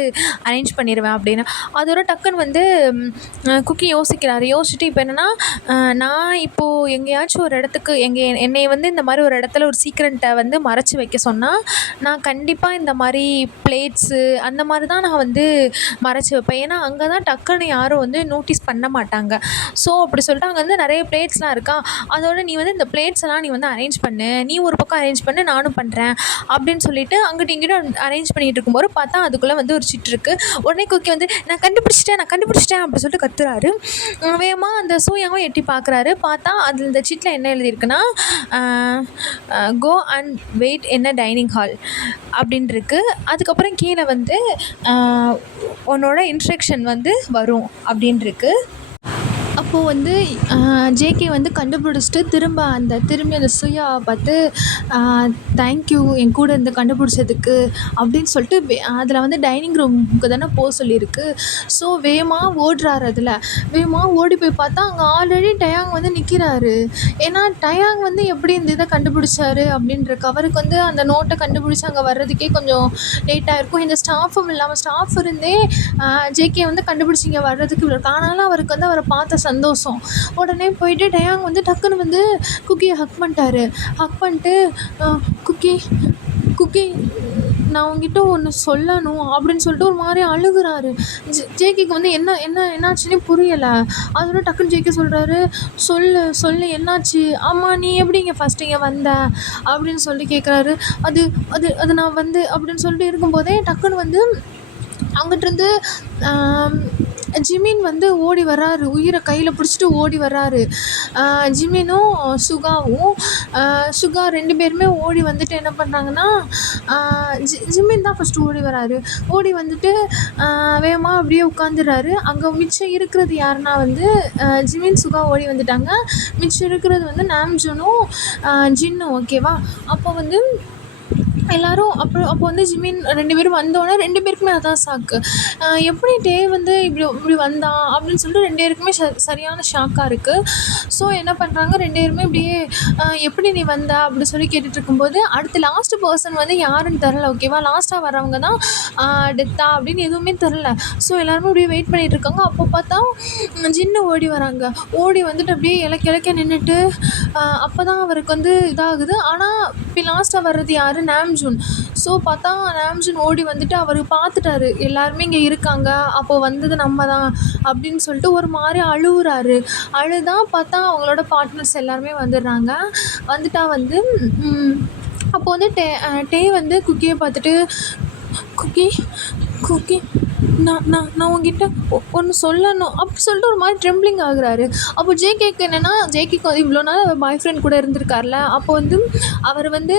அரேஞ்ச் பண்ணிடுவேன் அப்படின்னு. அதோட டக்குன்னு வந்து குக்கி யோசிக்கிறாரு. யோசிச்சுட்டு இப்போ என்னென்னா, நான் இப்போது எங்கேயாச்சும் ஒரு இடத்துக்கு என்னை வந்து இந்த மாதிரி ஒரு இடத்துல ஒரு சீக்ரெட்டை வந்து மறைச்சி வைக்க சொன்னால் நான் கண்டிப்பாக இந்த மாதிரி பிளேட்ஸு அந்த மாதிரி தான் நான் வந்து மறைச்சி வைப்பேன். ஏன்னா அங்கே தான் டக்குன்னு யாரும் வந்து நோட்டீஸ் பண்ண மாட்டாங்க. ஸோ அப்படி சொல்லிட்டு அங்கே வந்து நிறைய பிளேட்ஸ்லாம் இருக்கா, அதோட நீ வந்து இந்த பிளேட்ஸ் எல்லாம் நீ வந்து அரேஞ்ச் பண்ணு, நீ ஒரு பக்கம் அரேஞ்ச் பண்ணு, நானும் பண்ணுறேன் அப்படின்னு சொல்லிட்டு அங்கிட்ட இங்கிட்ட அரேஞ்ச் பண்ணிகிட்டு இருக்கும்போது பார்த்தா அதுக்குள்ளே வந்து ஒரு சிட் இருக்குது. உடனே குக்கி வந்து நான் கண்டுபிடிச்சிட்டேன் அப்படி சொல்லிட்டு கத்துறாரு. வேகமாக அந்த சூயாவும் எட்டி பார்க்குறாரு. பார்த்தா அதில் இந்த சிட்டில் என்ன எழுதியிருக்குன்னா, கோ அண்ட் வெயிட் என்ன டைனிங் ஹால் அப்படின்னு இருக்குது. அதுக்கப்புறம் கீழே வந்து உன்னோட இன்ஸ்ட்ரக்ஷன் வந்து வரும் அப்படின்னு இருக்குது. அப்போது வந்து ஜேகே வந்து கண்டுபிடிச்சிட்டு திரும்பி அந்த சூயாவை பார்த்து தேங்க்யூ என் கூட இருந்து கண்டுபிடிச்சதுக்கு அப்படின்னு சொல்லிட்டு அதில் வந்து டைனிங் ரூமுக்கு தானே போக சொல்லியிருக்கு. ஸோ வேகமாக ஓடுறாரு. அதில் வேகமாக ஓடி போய் பார்த்தா அங்கே ஆல்ரெடி டயாங் வந்து நிற்கிறாரு. ஏன்னா டயாங் வந்து எப்படி இந்த இதை கண்டுபிடிச்சாரு அப்படின்ருக்கு. அவருக்கு வந்து அந்த நோட்டை கண்டுபிடிச்சி அங்கே வர்றதுக்கே கொஞ்சம் லேட்டாக இருக்கும். இந்த ஸ்டாஃபும் இல்லாமல் ஸ்டாஃப் இருந்தே ஜேகே வந்து கண்டுபிடிச்சி இங்கே வர்றதுக்கு இருக்கு. ஆனாலும் அவருக்கு வந்து அவரை பார்த்த சந்தோஷம். உடனே போயிட்டு டயாங் வந்து டக்குன்னு வந்து குக்கியை ஹக் பண்ணிட்டு குக்கி நான் உங்ககிட்ட ஒன்று சொல்லணும் அப்படின்னு சொல்லிட்டு ஒரு மாதிரி அழுகுறாரு. ஜேகேக்கு வந்து என்னாச்சுன்னே புரியலை. அதோட டக்குன்னு ஜேகே சொல்கிறாரு, சொல்லு என்னாச்சு, ஆமாம் நீ எப்படி இங்கே ஃபஸ்ட்டு இங்கே வந்த அப்படின்னு சொல்லி கேட்குறாரு. அது நான் வந்து அப்படின்னு சொல்லிட்டு இருக்கும்போதே டக்குன்னு வந்து அங்கிட்டிருந்து ஜிமின் வந்து ஓடி வர்றாரு. உயிரை கையில் பிடிச்சிட்டு ஓடி வர்றாரு. ஜிமினும் சுகா 2 பேருமே ஓடி வந்துட்டு என்ன பண்ணுறாங்கன்னா, ஜிமின் தான் ஃபஸ்ட்டு ஓடி வராரு. ஓடி வந்துட்டு வேகமாக அப்படியே உட்காந்துடுறாரு. அங்கே மிச்சம் இருக்கிறது யாருன்னா வந்து ஜிமின் சுகா ஓடி வந்துட்டாங்க. மிச்சம் இருக்கிறது வந்து நாம்ஜூனும் ஜின்னும். ஓகேவா? அப்போ வந்து எல்லோரும் அப்போ வந்து ஜிமின் 2 பேரும் வந்தோடனே 2 பேருக்குமே அதான் ஷாக்கு. எப்படி டே வந்து இப்படி வந்தான் அப்படின்னு சொல்லிட்டு 2 பேருக்குமே சரியான ஷாக்காக இருக்குது. ஸோ என்ன பண்ணுறாங்க, 2 பேருமே இப்படியே எப்படி நீ வந்த அப்படி சொல்லி கேட்டுட்டு இருக்கும்போது அடுத்து லாஸ்ட் பர்சன் வந்து யாருன்னு தெரில. ஓகேவா? லாஸ்ட்டாக வரவங்க தான் டெத்தா அப்படின்னு எதுவுமே தெரில. ஸோ எல்லாருமே அப்படியே வெயிட் பண்ணிகிட்டு இருக்காங்க. அப்போ பார்த்தா ஜின்னு ஓடி வராங்க. ஓடி வந்துட்டு அப்படியே இலக்க நின்றுட்டு அப்போ தான் அவருக்கு வந்து இதாகுது. ஆனால் இப்போ லாஸ்ட்டாக வர்றது யார்? நாம்ஜூன். ஸோ பார்த்தா நாம்ஜூன் ஓடி வந்துட்டு அவர் பார்த்துட்டாரு, எல்லாருமே இங்கே இருக்காங்க, அப்போது வந்தது நம்ம தான் அப்படின்னு சொல்லிட்டு ஒரு மாதிரி அழுகுறாரு. அழுதான் பார்த்தா அவங்களோட பார்ட்னர்ஸ் எல்லாருமே வந்துடுறாங்க. வந்துட்டா வந்து அப்போ வந்து டே வந்து குக்கியை பார்த்துட்டு, குக்கி நான் உங்ககிட்ட ஒன்று சொல்லணும் அப்படி சொல்லிட்டு ஒரு மாதிரி ட்ரெம்ப்ளிங் ஆகுறாரு. அப்போ ஜேகேக்கு என்னென்னா, ஜேகேக்கு வந்து இவ்வளோ நாள் பாய் ஃப்ரெண்ட் கூட இருந்திருக்கார்ல, அப்போ வந்து அவர் வந்து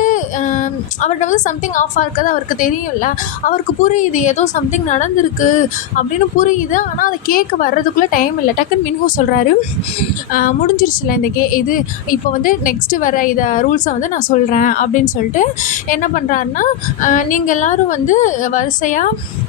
அவர்கிட்ட வந்து சம்திங் ஆஃபாக இருக்கிறது அவருக்கு தெரியும்ல. அவருக்கு புரியுது ஏதோ சம்திங் நடந்திருக்கு அப்படின்னு புரியுது. ஆனால் அதை கேட்க வர்றதுக்குள்ளே டைம் இல்லை. டக்குன்னு மின்ஹோ சொல்கிறாரு, முடிஞ்சிருச்சுல இந்த இது இப்போ வந்து நெக்ஸ்ட்டு வர இதை ரூல்ஸை வந்து நான் சொல்கிறேன் அப்படின்னு சொல்லிட்டு என்ன பண்ணுறாருன்னா, நீங்கள் எல்லோரும் வந்து வரிசையாக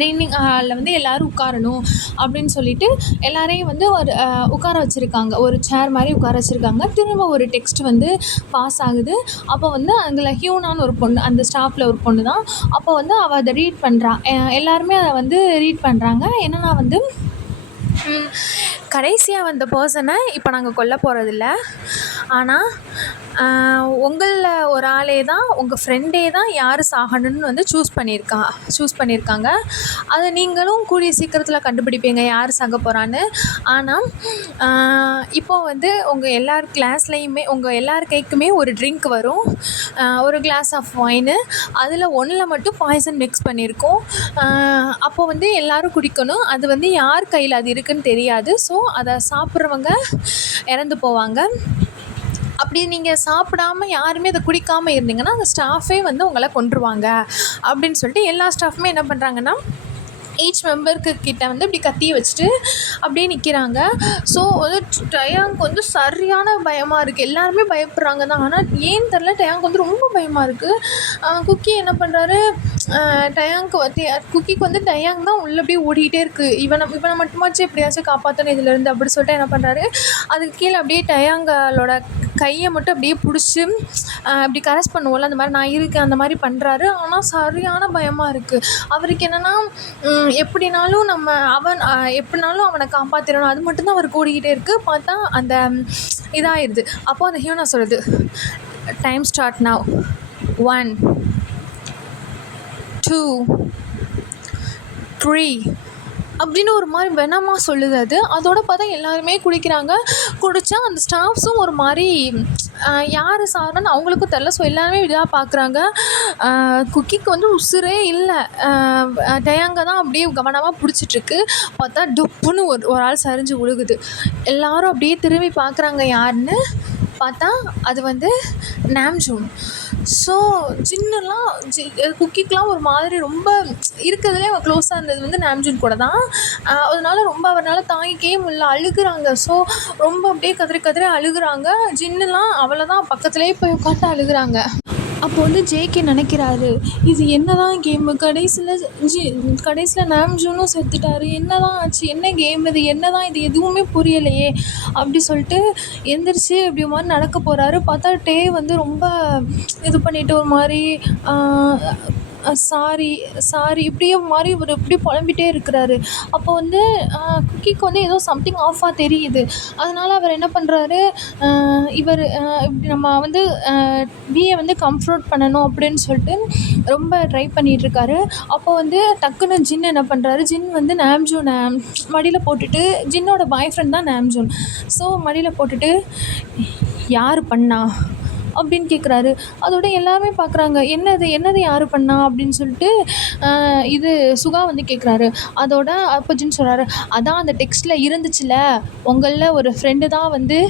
டைனிங் ஹாலில் வந்து எல்லோரும் உட்காரணும் அப்படின்னு சொல்லிட்டு எல்லாரையும் வந்து ஒரு உட்கார வச்சுருக்காங்க. ஒரு சேர் மாதிரி உட்கார வச்சுருக்காங்க. திரும்ப ஒரு டெக்ஸ்ட் வந்து பாஸ் ஆகுது. அப்போ வந்து அதில் ஹியூனான்னு ஒரு பொண்ணு, அந்த ஸ்டாஃபில் ஒரு பொண்ணு தான். அப்போ வந்து அவள் அதை ரீட் பண்ணுறா. எல்லாருமே அதை வந்து ரீட் பண்ணுறாங்க. என்னென்னா வந்து கடைசியாக வந்த பர்சனை இப்போ நாங்கள் கொல்ல போகிறதில்ல. ஆனால் உங்களில் ஒரு ஆளே தான், உங்கள் ஃப்ரெண்டே தான் யார் சாகணும்னு வந்து சூஸ் பண்ணியிருக்காங்க. அதை நீங்களும் கூடிய சீக்கிரத்தில் கண்டுபிடிப்பீங்க யார் சாக போகிறான்னு. ஆனால் இப்போது வந்து உங்கள் எல்லார் கிளாஸ்லேயுமே உங்கள் எல்லார் கைக்குமே ஒரு ட்ரிங்க் வரும். ஒரு கிளாஸ் ஆஃப் ஒயின்னு. அதில் ஒன்றில் மட்டும் பாய்சன் மிக்ஸ் பண்ணியிருக்கோம். அப்போது வந்து எல்லோரும் குடிக்கணும். அது வந்து யார் கையில் அது இருக்குதுன்னு தெரியாது. ஸோ அதை சாப்பிட்றவங்க இறந்து போவாங்க. அப்படி நீங்கள் சாப்பிடாம யாருமே அதை குடிக்காமல் இருந்தீங்கன்னா அந்த ஸ்டாஃபே வந்து உங்களை கொன்றுவாங்க அப்படின்னு சொல்லிட்டு எல்லா ஸ்டாஃபுமே என்ன பண்ணுறாங்கன்னா ஈச் மெம்பருக்கு கிட்ட வந்து இப்படி கத்தியை வச்சுட்டு அப்படியே நிற்கிறாங்க. ஸோ வந்து டயாங்க்கு வந்து சரியான பயமாக இருக்குது. எல்லாருமே பயப்படுறாங்க தான். ஆனால் ஏன்னு தெரில, டயாங்க்கு வந்து ரொம்ப பயமாக இருக்குது. குக்கி என்ன பண்ணுறாரு, குக்கிக்கு வந்து டயாங் தான் உள்ளே அப்படியே ஓடிக்கிட்டே இருக்குது. இவனை மட்டுமாச்சும் எப்படியாச்சும் காப்பாற்றணும் இதுலேருந்து அப்படி சொல்லிட்டு என்ன பண்ணுறாரு, அதுக்கு கீழே அப்படியே டயாங்களோட கையை மட்டும் அப்படியே பிடிச்சி அப்படி கரெக்ட் பண்ணுவோம்ல, அந்த மாதிரி நான் இருக்கேன் அந்த மாதிரி பண்ணுறாரு. ஆனால் சரியான பயமாக இருக்குது அவருக்கு. என்னென்னா எப்படினாலும் எப்படினாலும் அவனை காப்பாற்றிடணும், அது மட்டும்தான் அவர் கூடிக்கிட்டே இருக்குது. பார்த்தா அந்த இதாகிடுது. அப்போது அந்த ஹியூனா சொல்லுது, டைம் ஸ்டார்ட் நவ், 1 2 3 அப்படின்னு ஒரு மாதிரி வெனமாக சொல்லுது அது. அதோட பார்த்தா எல்லாருமே குடித்தா அந்த ஸ்டாஃப்ஸும் ஒரு மாதிரி யார் சாகணும்னு அவங்களுக்கும் தெரில. ஸோ எல்லாருமே இதாக பார்க்குறாங்க. குக்கிக்கு வந்து உசுரே இல்லை. டயாங்க தான் அப்படியே கவனமாக பிடிச்சிட்ருக்கு. பார்த்தா டொப்புன்னு ஒரு ஆள் சரிஞ்சு விழுகுது. எல்லோரும் அப்படியே திரும்பி பார்க்குறாங்க. யாருன்னு பார்த்தா அது வந்து நாம்ஜூன். ஸோ ஜின்னுலாம் குக்கிக்கெலாம் ஒரு மாதிரி ரொம்ப இருக்கிறதுலே அவன் க்ளோஸாக இருந்தது வந்து நாம்ஜூன் கூட தான். அதனால ரொம்ப அவரால் தாங்கிக்கவே முடியல, அழுகுறாங்க. ஸோ ரொம்ப அப்படியே கதறி அழுகுறாங்க. ஜின்னுலாம் அவளை தான் பக்கத்துலேயே போய் உட்காந்து அழுகுறாங்க. அப்போ வந்து ஜேகே நினைக்கிறாரு, இது என்ன தான் கேமு, கடைசியில் நாம்ஜூனும் செத்துட்டாரு, என்ன தான் ஆச்சு, என்ன கேம் இது, என்ன தான் இது, எதுவுமே புரியலையே அப்படி சொல்லிட்டு எந்திரிச்சு இப்படி மாதிரி நடக்க போகிறாரு. பார்த்தா டே வந்து ரொம்ப இது பண்ணிவிட்டு ஒரு மாதிரி சாரி இப்படியே மாதிரி இவர் இப்படி புலம்பிகிட்டே இருக்கிறாரு. அப்போ வந்து குக்கிக்கு வந்து ஏதோ சம்திங் ஆஃபாக தெரியுது. அதனால் அவர் என்ன பண்ணுறாரு, இப்படி நம்ம வந்து பியை வந்து கம்ஃபர்ட் பண்ணணும் அப்படின்னு சொல்லிட்டு ரொம்ப ட்ரை பண்ணிகிட்ருக்காரு. அப்போ வந்து டக்குன்னு ஜின் என்ன பண்ணுறாரு, ஜின் வந்து நாம்ஜூனை மடியில் போட்டுட்டு, ஜின்னோட பாய் ஃப்ரெண்ட் தான் நாம்ஜூன். ஸோ மடியில் போட்டுட்டு, யார் பண்ணா அப்படின்னு கேட்குறாரு. அதோட எல்லாருமே பார்க்குறாங்க, என்னது யார் பண்ணா அப்படின்னு சொல்லிட்டு இது சுகா வந்து கேட்குறாரு. அதோட அப்போ ஜின் சொல்கிறாரு, அதான் அந்த டெக்ஸ்ட்டில் இருந்துச்சுல, உங்களில் ஒரு ஃப்ரெண்டு தான் வந்து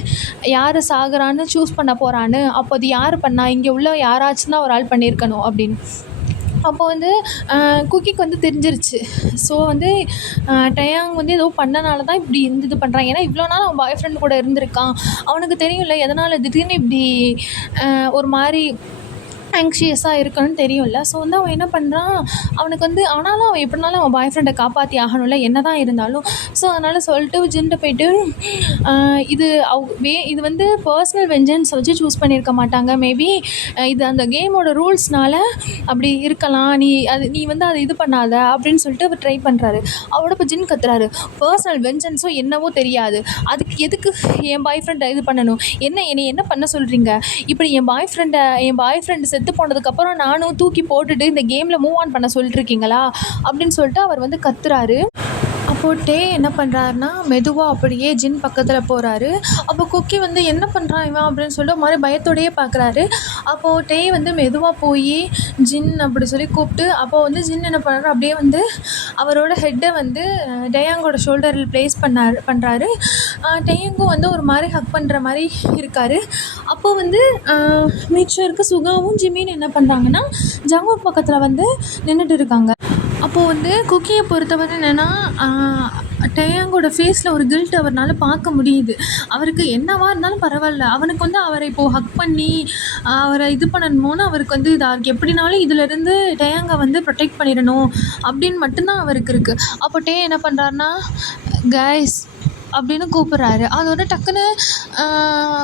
யார் சாகுறான்னு சூஸ் பண்ண போகிறான்னு, அப்போ அது யார் பண்ணா, இங்கே உள்ள யாராச்சும் தான் ஒரு ஆள் பண்ணியிருக்கணும் அப்படின்னு. அப்போ வந்து குக்கிக்கு வந்து தெரிஞ்சிருச்சு. ஸோ வந்து டயாங் வந்து ஏதோ பண்ணனால தான் இப்படி இது பண்ணுறான். ஏன்னா இவ்வளோ நாள் அவன் பாய் ஃப்ரெண்ட் கூட இருந்திருக்கான். அவனுக்கு தெரியும்ல எதனால் திடீர்னு இப்படி ஒரு மாதிரி ஆங்ஷியஸாக இருக்கணும்னு தெரியும்ல. ஸோ வந்து அவன் என்ன பண்ணுறான், அவனுக்கு வந்து ஆனாலும் அவன் எப்படினாலும் அவன் பாய் ஃப்ரெண்டை காப்பாற்றி ஆகணும்ல என்ன தான் இருந்தாலும். ஸோ அதனால் சொல்லிட்டு ஜின்ட்டு போயிட்டு இது வந்து பர்சனல் வெஞ்சன்ஸ் வச்சு சூஸ் பண்ணியிருக்க மாட்டாங்க. மேபி இது அந்த கேமோட ரூல்ஸ்னால் அப்படி இருக்கலாம். நீ வந்து அதை இது பண்ணாத அப்படின்னு சொல்லிட்டு அவர் ட்ரை பண்ணுறாரு. அவரோட இப்போ ஜின் கத்துறாரு, பர்சனல் வெஞ்சன்ஸோ என்னவோ தெரியாது, அதுக்கு எதுக்கு என் பாய் ஃப்ரெண்டை இது பண்ணணும், என்னை என்ன பண்ண சொல்கிறீங்க, இப்படி என் பாய் ஃப்ரெண்டு செத்து போனதுக்கப்புறம் நானும் தூக்கி போட்டுட்டு இந்த கேமில் மூவ் ஆன் பண்ண சொல்லிட்டுருக்கீங்களா அப்படின்னு சொல்லிட்டு அவர் வந்து கத்துறாரு. அப்போது டே என்ன பண்ணுறாருனா மெதுவாக அப்படியே ஜின் பக்கத்தில் போகிறாரு. அப்போ குக்கி வந்து என்ன பண்ணுறான் இவன் அப்படின்னு சொல்லிட்டு மாதிரி பயத்தோடையே பார்க்குறாரு. அப்போது டே வந்து மெதுவாக போய் ஜின் அப்படி சொல்லி கூப்பிட்டு, அப்போது வந்து ஜின் என்ன பண்ணுறாரு, அப்படியே வந்து அவரோட ஹெட்டை வந்து டயாங்கோட ஷோல்டரில் ப்ளேஸ் பண்ணுறாரு. டயாங்கும் வந்து ஒரு மாதிரி ஹக் பண்ணுற மாதிரி இருக்கார். அப்போது வந்து மிச்சருக்கு சுகாவும் ஜிமின்னு என்ன பண்ணுறாங்கன்னா ஜங்குக் பக்கத்தில் வந்து நின்றுட்டு இருக்காங்க. அப்போது வந்து குக்கியை பொறுத்தவரை என்னென்னா டேயாங்கோட ஃபேஸில் ஒரு கில்ட் அவர்னால பார்க்க முடியுது. அவருக்கு என்னவா இருந்தாலும் பரவாயில்ல, அவனுக்கு வந்து அவரை இப்போது ஹக் பண்ணி அவரை இது பண்ணணுமோன்னு அவருக்கு வந்து அவருக்கு எப்படினாலும் இதிலேருந்து டேயாங்கை வந்து ப்ரொடெக்ட் பண்ணிடணும் அப்படின்னு மட்டும்தான் அவருக்கு இருக்குது. அப்போ டே என்ன பண்ணுறாருனா, கைஸ் அப்படின்னு கூப்பிட்றாரு. அதோட டக்குன்னு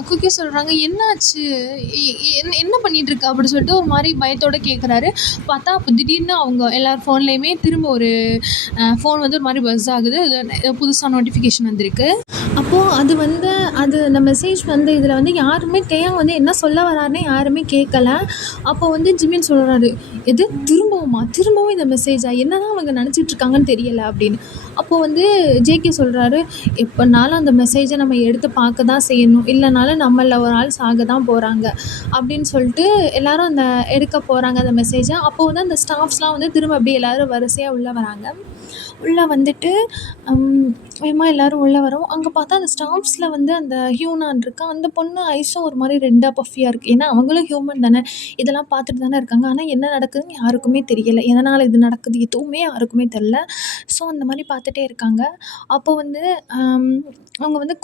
குக்கி சொல்கிறாங்க, என்னாச்சு, என்ன பண்ணிகிட்ருக்க அப்படி சொல்லிட்டு ஒரு மாதிரி பயத்தோடு கேட்குறாரு. பார்த்தா அப்போ திடீர்னு அவங்க எல்லார் ஃபோன்லேயுமே திரும்ப ஒரு ஃபோன் வந்து ஒரு மாதிரி பஸ் ஆகுது. புதுசாக நோட்டிஃபிகேஷன் வந்திருக்கு. அப்போது அது அந்த மெசேஜ் வந்து இதில் வந்து யாருமே டேயாங் வந்து என்ன சொல்ல வராருன்னு யாருமே கேட்கல. அப்போ வந்து ஜிமின் சொல்கிறாரு, எது திரும்பவும் இந்த மெசேஜா, என்ன தான் அவங்க நினச்சிட்ருக்காங்கன்னு தெரியலை அப்படின்னு. அப்போது வந்து ஜேகே சொல்கிறாரு, எப்போனாலும் அந்த மெசேஜை நம்ம எடுத்து பார்க்க தான் செய்யணும், இல்லைனாலும் நம்மள ஒரு ஆள் சாக தான் போகிறாங்க அப்படின்னு சொல்லிட்டு எல்லோரும் அந்த எடுக்க போகிறாங்க அந்த மெசேஜை. அப்போது வந்து அந்த ஸ்டாஃப்ஸ்லாம் வந்து திரும்ப அப்படியே எல்லோரும் வரிசையாக உள்ளே வராங்க. உள்ளே வந்துட்டு வேகமாக எல்லோரும் உள்ளே வரோம். அங்கே பார்த்தா அந்த ஸ்டாஃப்ஸில் வந்து அந்த ஹியூனான் இருக்கா, அந்த பொண்ணு ஐஸும் ஒரு மாதிரி ரெட்டாக பஃபியாக இருக்குது. ஏன்னா அவங்களும் ஹியூமன் தானே, இதெல்லாம் பார்த்துட்டு தானே இருக்காங்க. ஆனால் என்ன நடக்குதுன்னு யாருக்குமே தெரியலை, எதனால் இது நடக்குது எதுவுமே யாருக்குமே தெரில. ஸோ அந்த மாதிரி பார்த்துட்டே இருக்காங்க. அப்போ வந்து அவங்க வந்து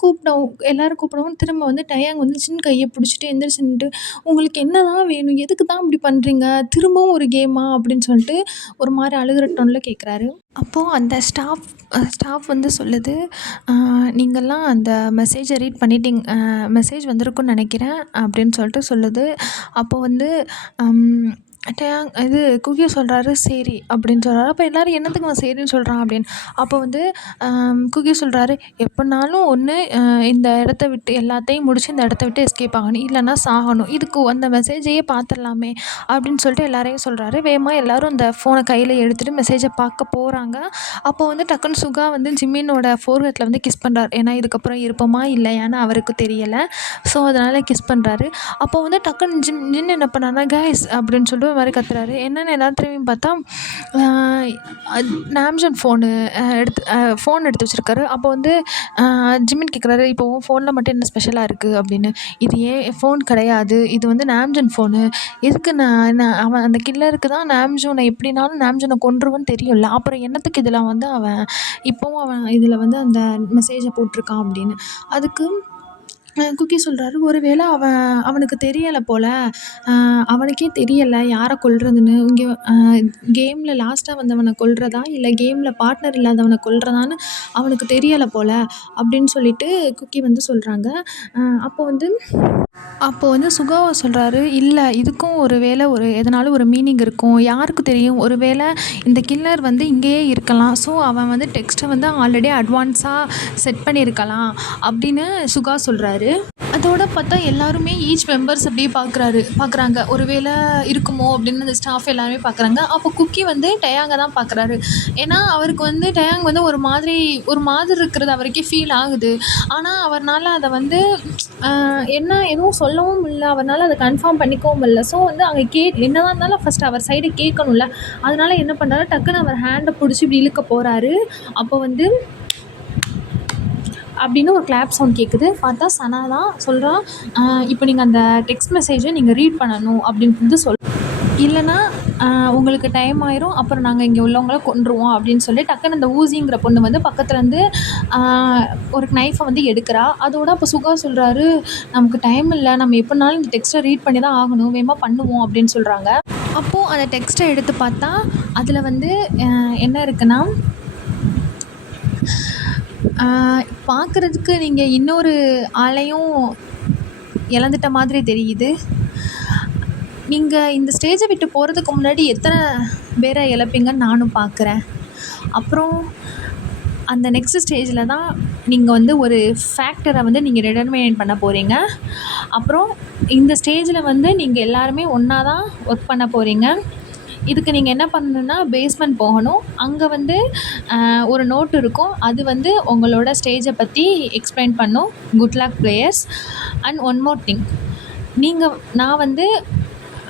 எல்லோரும் கூப்பிடவும் திரும்ப வந்து டயாங் வந்து ஜின் கையை பிடிச்சிட்டு எந்திரிச்சு நின்னுட்டு, உங்களுக்கு என்ன தான் வேணும், எதுக்கு தான் இப்படி பண்ணுறீங்க, திரும்பவும் ஒரு கேமா அப்படின்னு சொல்லிட்டு ஒரு மாதிரி அழுகிற டோனில் கேட்குறாரு. அப்போது அந்த ஸ்டாஃப் வந்து சொல்லுது, நீங்கள்லாம் அந்த மெசேஜை ரீட் பண்ணிட்டீங்க, மெசேஜ் வந்திருக்குன்னு நினைக்கிறேன் அப்படின்னு சொல்லிட்டு சொல்லுது. அப்போது வந்து டேயாங் குகி சொல்கிறாரு, சரி அப்படின்னு சொல்கிறாரு. அப்போ எல்லோரும் என்னத்துக்கு அவன் சரின்னு சொல்கிறான் அப்படின்னு. அப்போ வந்து குகி சொல்கிறாரு, எப்படினாலும் ஒன்று இந்த இடத்த விட்டு எல்லாத்தையும் முடிச்சு இந்த இடத்த விட்டு எஸ்கேப் ஆகணும், இல்லைன்னா சாகணும், இதுக்கு அந்த மெசேஜையே பார்த்துடலாமே அப்படின்னு சொல்லிட்டு எல்லாரையும் சொல்கிறாரு. வேகமாக எல்லோரும் அந்த ஃபோனை கையில் எடுத்துகிட்டு மெசேஜை பார்க்க போகிறாங்க. அப்போ வந்து டக்குன்னு சுகா வந்து ஜிம்மினோட ஃபோர்ஹெட்டில் வந்து கிஸ் பண்ணுறாரு. ஏன்னா இதுக்கப்புறம் இருப்போமா இல்லையான்னு அவருக்கு தெரியலை. ஸோ அதனால் கிஸ் பண்ணுறாரு. அப்போ வந்து டக்குன்னு ஜின் என்ன பண்ணாருன்னா, கைஸ் அப்படின்னு சொல்லிட்டு ஒரு மாதிரி கத்துறாரு. என்னென்னு எல்லோரும் திரும்பி பார்த்தா நாம்ஜூன் ஃபோன் எடுத்து வச்சுருக்காரு. அப்போ வந்து ஜிமின் கேட்குறாரு, இப்போ உன் ஃபோனில் மட்டும் என்ன ஸ்பெஷலாக இருக்குது அப்படின்னு. இது ஏன் ஃபோன் கிடையாது, இது வந்து நாம்ஜூன் ஃபோனு, எதுக்கு நான் அவன் அந்த கில்லருக்கு தான் நாம்ஜூனை எப்படினாலும் நாம்ஜூனை கொன்றுவன்னு தெரியும்ல, அப்புறம் என்னத்துக்கு இதில் வந்து இப்போவும் அவன் இதில் வந்து அந்த மெசேஜை போட்டிருக்கான் அப்படின்னு. அதுக்கு குக்கி சொல்கிறாரு, ஒருவேளை அவனுக்கு தெரியலை போல், அவனுக்கே தெரியலை யாரை கொல்றதுன்னு. இங்கே கேமில் லாஸ்ட்டாக வந்தவனை கொல்றதா இல்லை கேமில் பார்ட்னர் இல்லாதவனை கொல்றதான்னு அவனுக்கு தெரியலை போல் அப்படின்னு சொல்லிட்டு குக்கி வந்து சொல்கிறாங்க. அப்போ வந்து சுகாவா சொல்கிறாரு, இல்லை இதுக்கும் எதனாலும் ஒரு மீனிங் இருக்கும், யாருக்கு தெரியும், ஒருவேளை இந்த கில்லர் வந்து இங்கேயே இருக்கலாம், ஸோ அவன் வந்து டெக்ஸ்ட்டை வந்து ஆல்ரெடி அட்வான்ஸாக செட் பண்ணியிருக்கலாம் அப்படின்னு சுகா சொல்கிறாரு. அதோட பார்த்தா எல்லாருமே ஈச் மெம்பர்ஸ் அப்படியே பார்க்குறாங்க, ஒருவேளை இருக்குமோ அப்படின்னு அந்த ஸ்டாஃப் எல்லாருமே பார்க்குறாங்க. அப்போ குக்கி வந்து டயாங்கை தான் பார்க்குறாரு. ஏன்னா அவருக்கு வந்து டயாங் வந்து ஒரு மாதிரி இருக்கிறது அவருக்கே ஃபீல் ஆகுது. ஆனால் அவர்னால் அதை வந்து எதுவும் சொல்லவும் இல்லை, அவர்னால் அதை கன்ஃபார்ம் பண்ணிக்கவும் இல்லை. ஸோ வந்து அங்கே என்னதான் இருந்தாலும் ஃபஸ்ட்டு அவர் சைடு கேட்கணும்ல, அதனால என்ன பண்ணுறாரு, டக்குன்னு அவர் ஹேண்டை பிடிச்சி இப்படி இழுக்க போகிறாரு. அப்போ வந்து அப்படின்னு ஒரு கிளாப் சவுண்ட் கேட்குது. பார்த்தா சனா தான் சொல்கிறான், இப்போ நீங்கள் அந்த டெக்ஸ்ட் மெசேஜை நீங்கள் ரீட் பண்ணணும் அப்படின்னு வந்து இல்லைன்னா உங்களுக்கு டைம் ஆயிரும், அப்புறம் நாங்கள் இங்கே உள்ளவங்கள கொன்றுவோம் அப்படின்னு சொல்லி டக்குன்னு அந்த ஊசிங்கிற பொண்ணு வந்து பக்கத்துலேருந்து ஒரு நைஃபை வந்து எடுக்கிறா. அதோட அப்போ சுகா சொல்கிறாரு, நமக்கு டைம் இல்லை, நம்ம எப்படினாலும் இந்த டெக்ஸ்ட்டை ரீட் பண்ணி தான் ஆகணும், வேகமாக பண்ணுவோம் அப்படின்னு சொல்கிறாங்க. அப்போது அந்த டெக்ஸ்ட்டை எடுத்து பார்த்தா அதில் வந்து என்ன இருக்குன்னா, பார்க்குறதுக்கு நீங்கள் இன்னொரு ஆளையும் இழந்துட்ட மாதிரி தெரியுது, நீங்கள் இந்த ஸ்டேஜை விட்டு போகிறதுக்கு முன்னாடி எத்தனை பேரை இழப்பீங்கன்னு நானும் பார்க்குறேன், அப்புறம் அந்த நெக்ஸ்ட் ஸ்டேஜில் தான் நீங்கள் வந்து ஒரு ஃபேக்டரை வந்து நீங்கள் டிட்டர்மைன் பண்ண போகிறீங்க, அப்புறம் இந்த ஸ்டேஜில் வந்து நீங்கள் எல்லாருமே ஒன்றா தான் ஒர்க் பண்ண போகிறீங்க. இதுக்கு நீங்கள் என்ன பண்ணணுன்னா, பேஸ்மெண்ட் போகணும், அங்கே வந்து ஒரு நோட் இருக்கும், அது வந்து உங்களோட ஸ்டேஜை பற்றி எக்ஸ்பிளைன் பண்ணும். Good luck players. And one more thing, நான் வந்து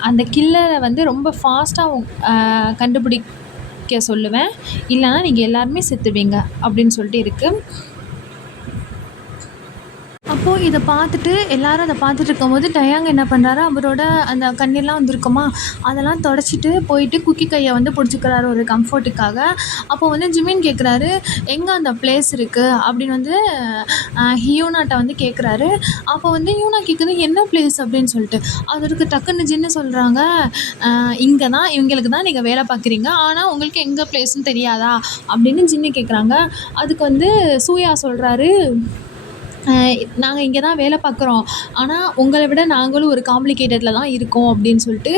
அந்த கில்லரை வந்து ரொம்ப ஃபாஸ்ட்டாக கண்டுபிடிக்க சொல்லுவேன், இல்லைனா நீங்கள் எல்லாருமே செத்துவீங்க அப்படின்னு சொல்லிட்டு இருக்குது. அப்போது அப்போது இதை பார்த்துட்டு எல்லாரும் அதை பார்த்துட்டு இருக்கும்போது டயாங் என்ன பண்ணுறாரு, அவரோட அந்த கண்ணீர்லாம் வந்திருக்குமா அதெல்லாம் தொடச்சிட்டு போயிட்டு குக்கி கையை வந்து பிடிச்சிக்கிறாரு ஒரு கம்ஃபர்ட்டுக்காக. அப்போ வந்து ஜிமின் கேட்குறாரு, எங்கே அந்த பிளேஸ் இருக்குது அப்படின்னு வந்து ஹியூனாட்ட வந்து கேட்குறாரு. அப்போ வந்து ஹியூனா கேட்குது, என்ன பிளேஸ் அப்படின்னு சொல்லிட்டு. அதற்கு டக்குன்னு ஜின்னு சொல்கிறாங்க, இங்கே தான் இவங்களுக்கு தான் நீங்கள் வேலை பார்க்குறீங்க, ஆனால் உங்களுக்கு எங்கே பிளேஸ்ன்னு தெரியாதா அப்படின்னு ஜின்னு கேட்குறாங்க. அதுக்கு வந்து சூயா சொல்கிறாரு, நாங்கள் இங்கே தான் வேலை பார்க்குறோம், ஆனால் உங்களை விட நாங்களும் ஒரு காம்ப்ளிகேட்டடில் தான் இருக்கோம் அப்படின்னு சொல்லிட்டு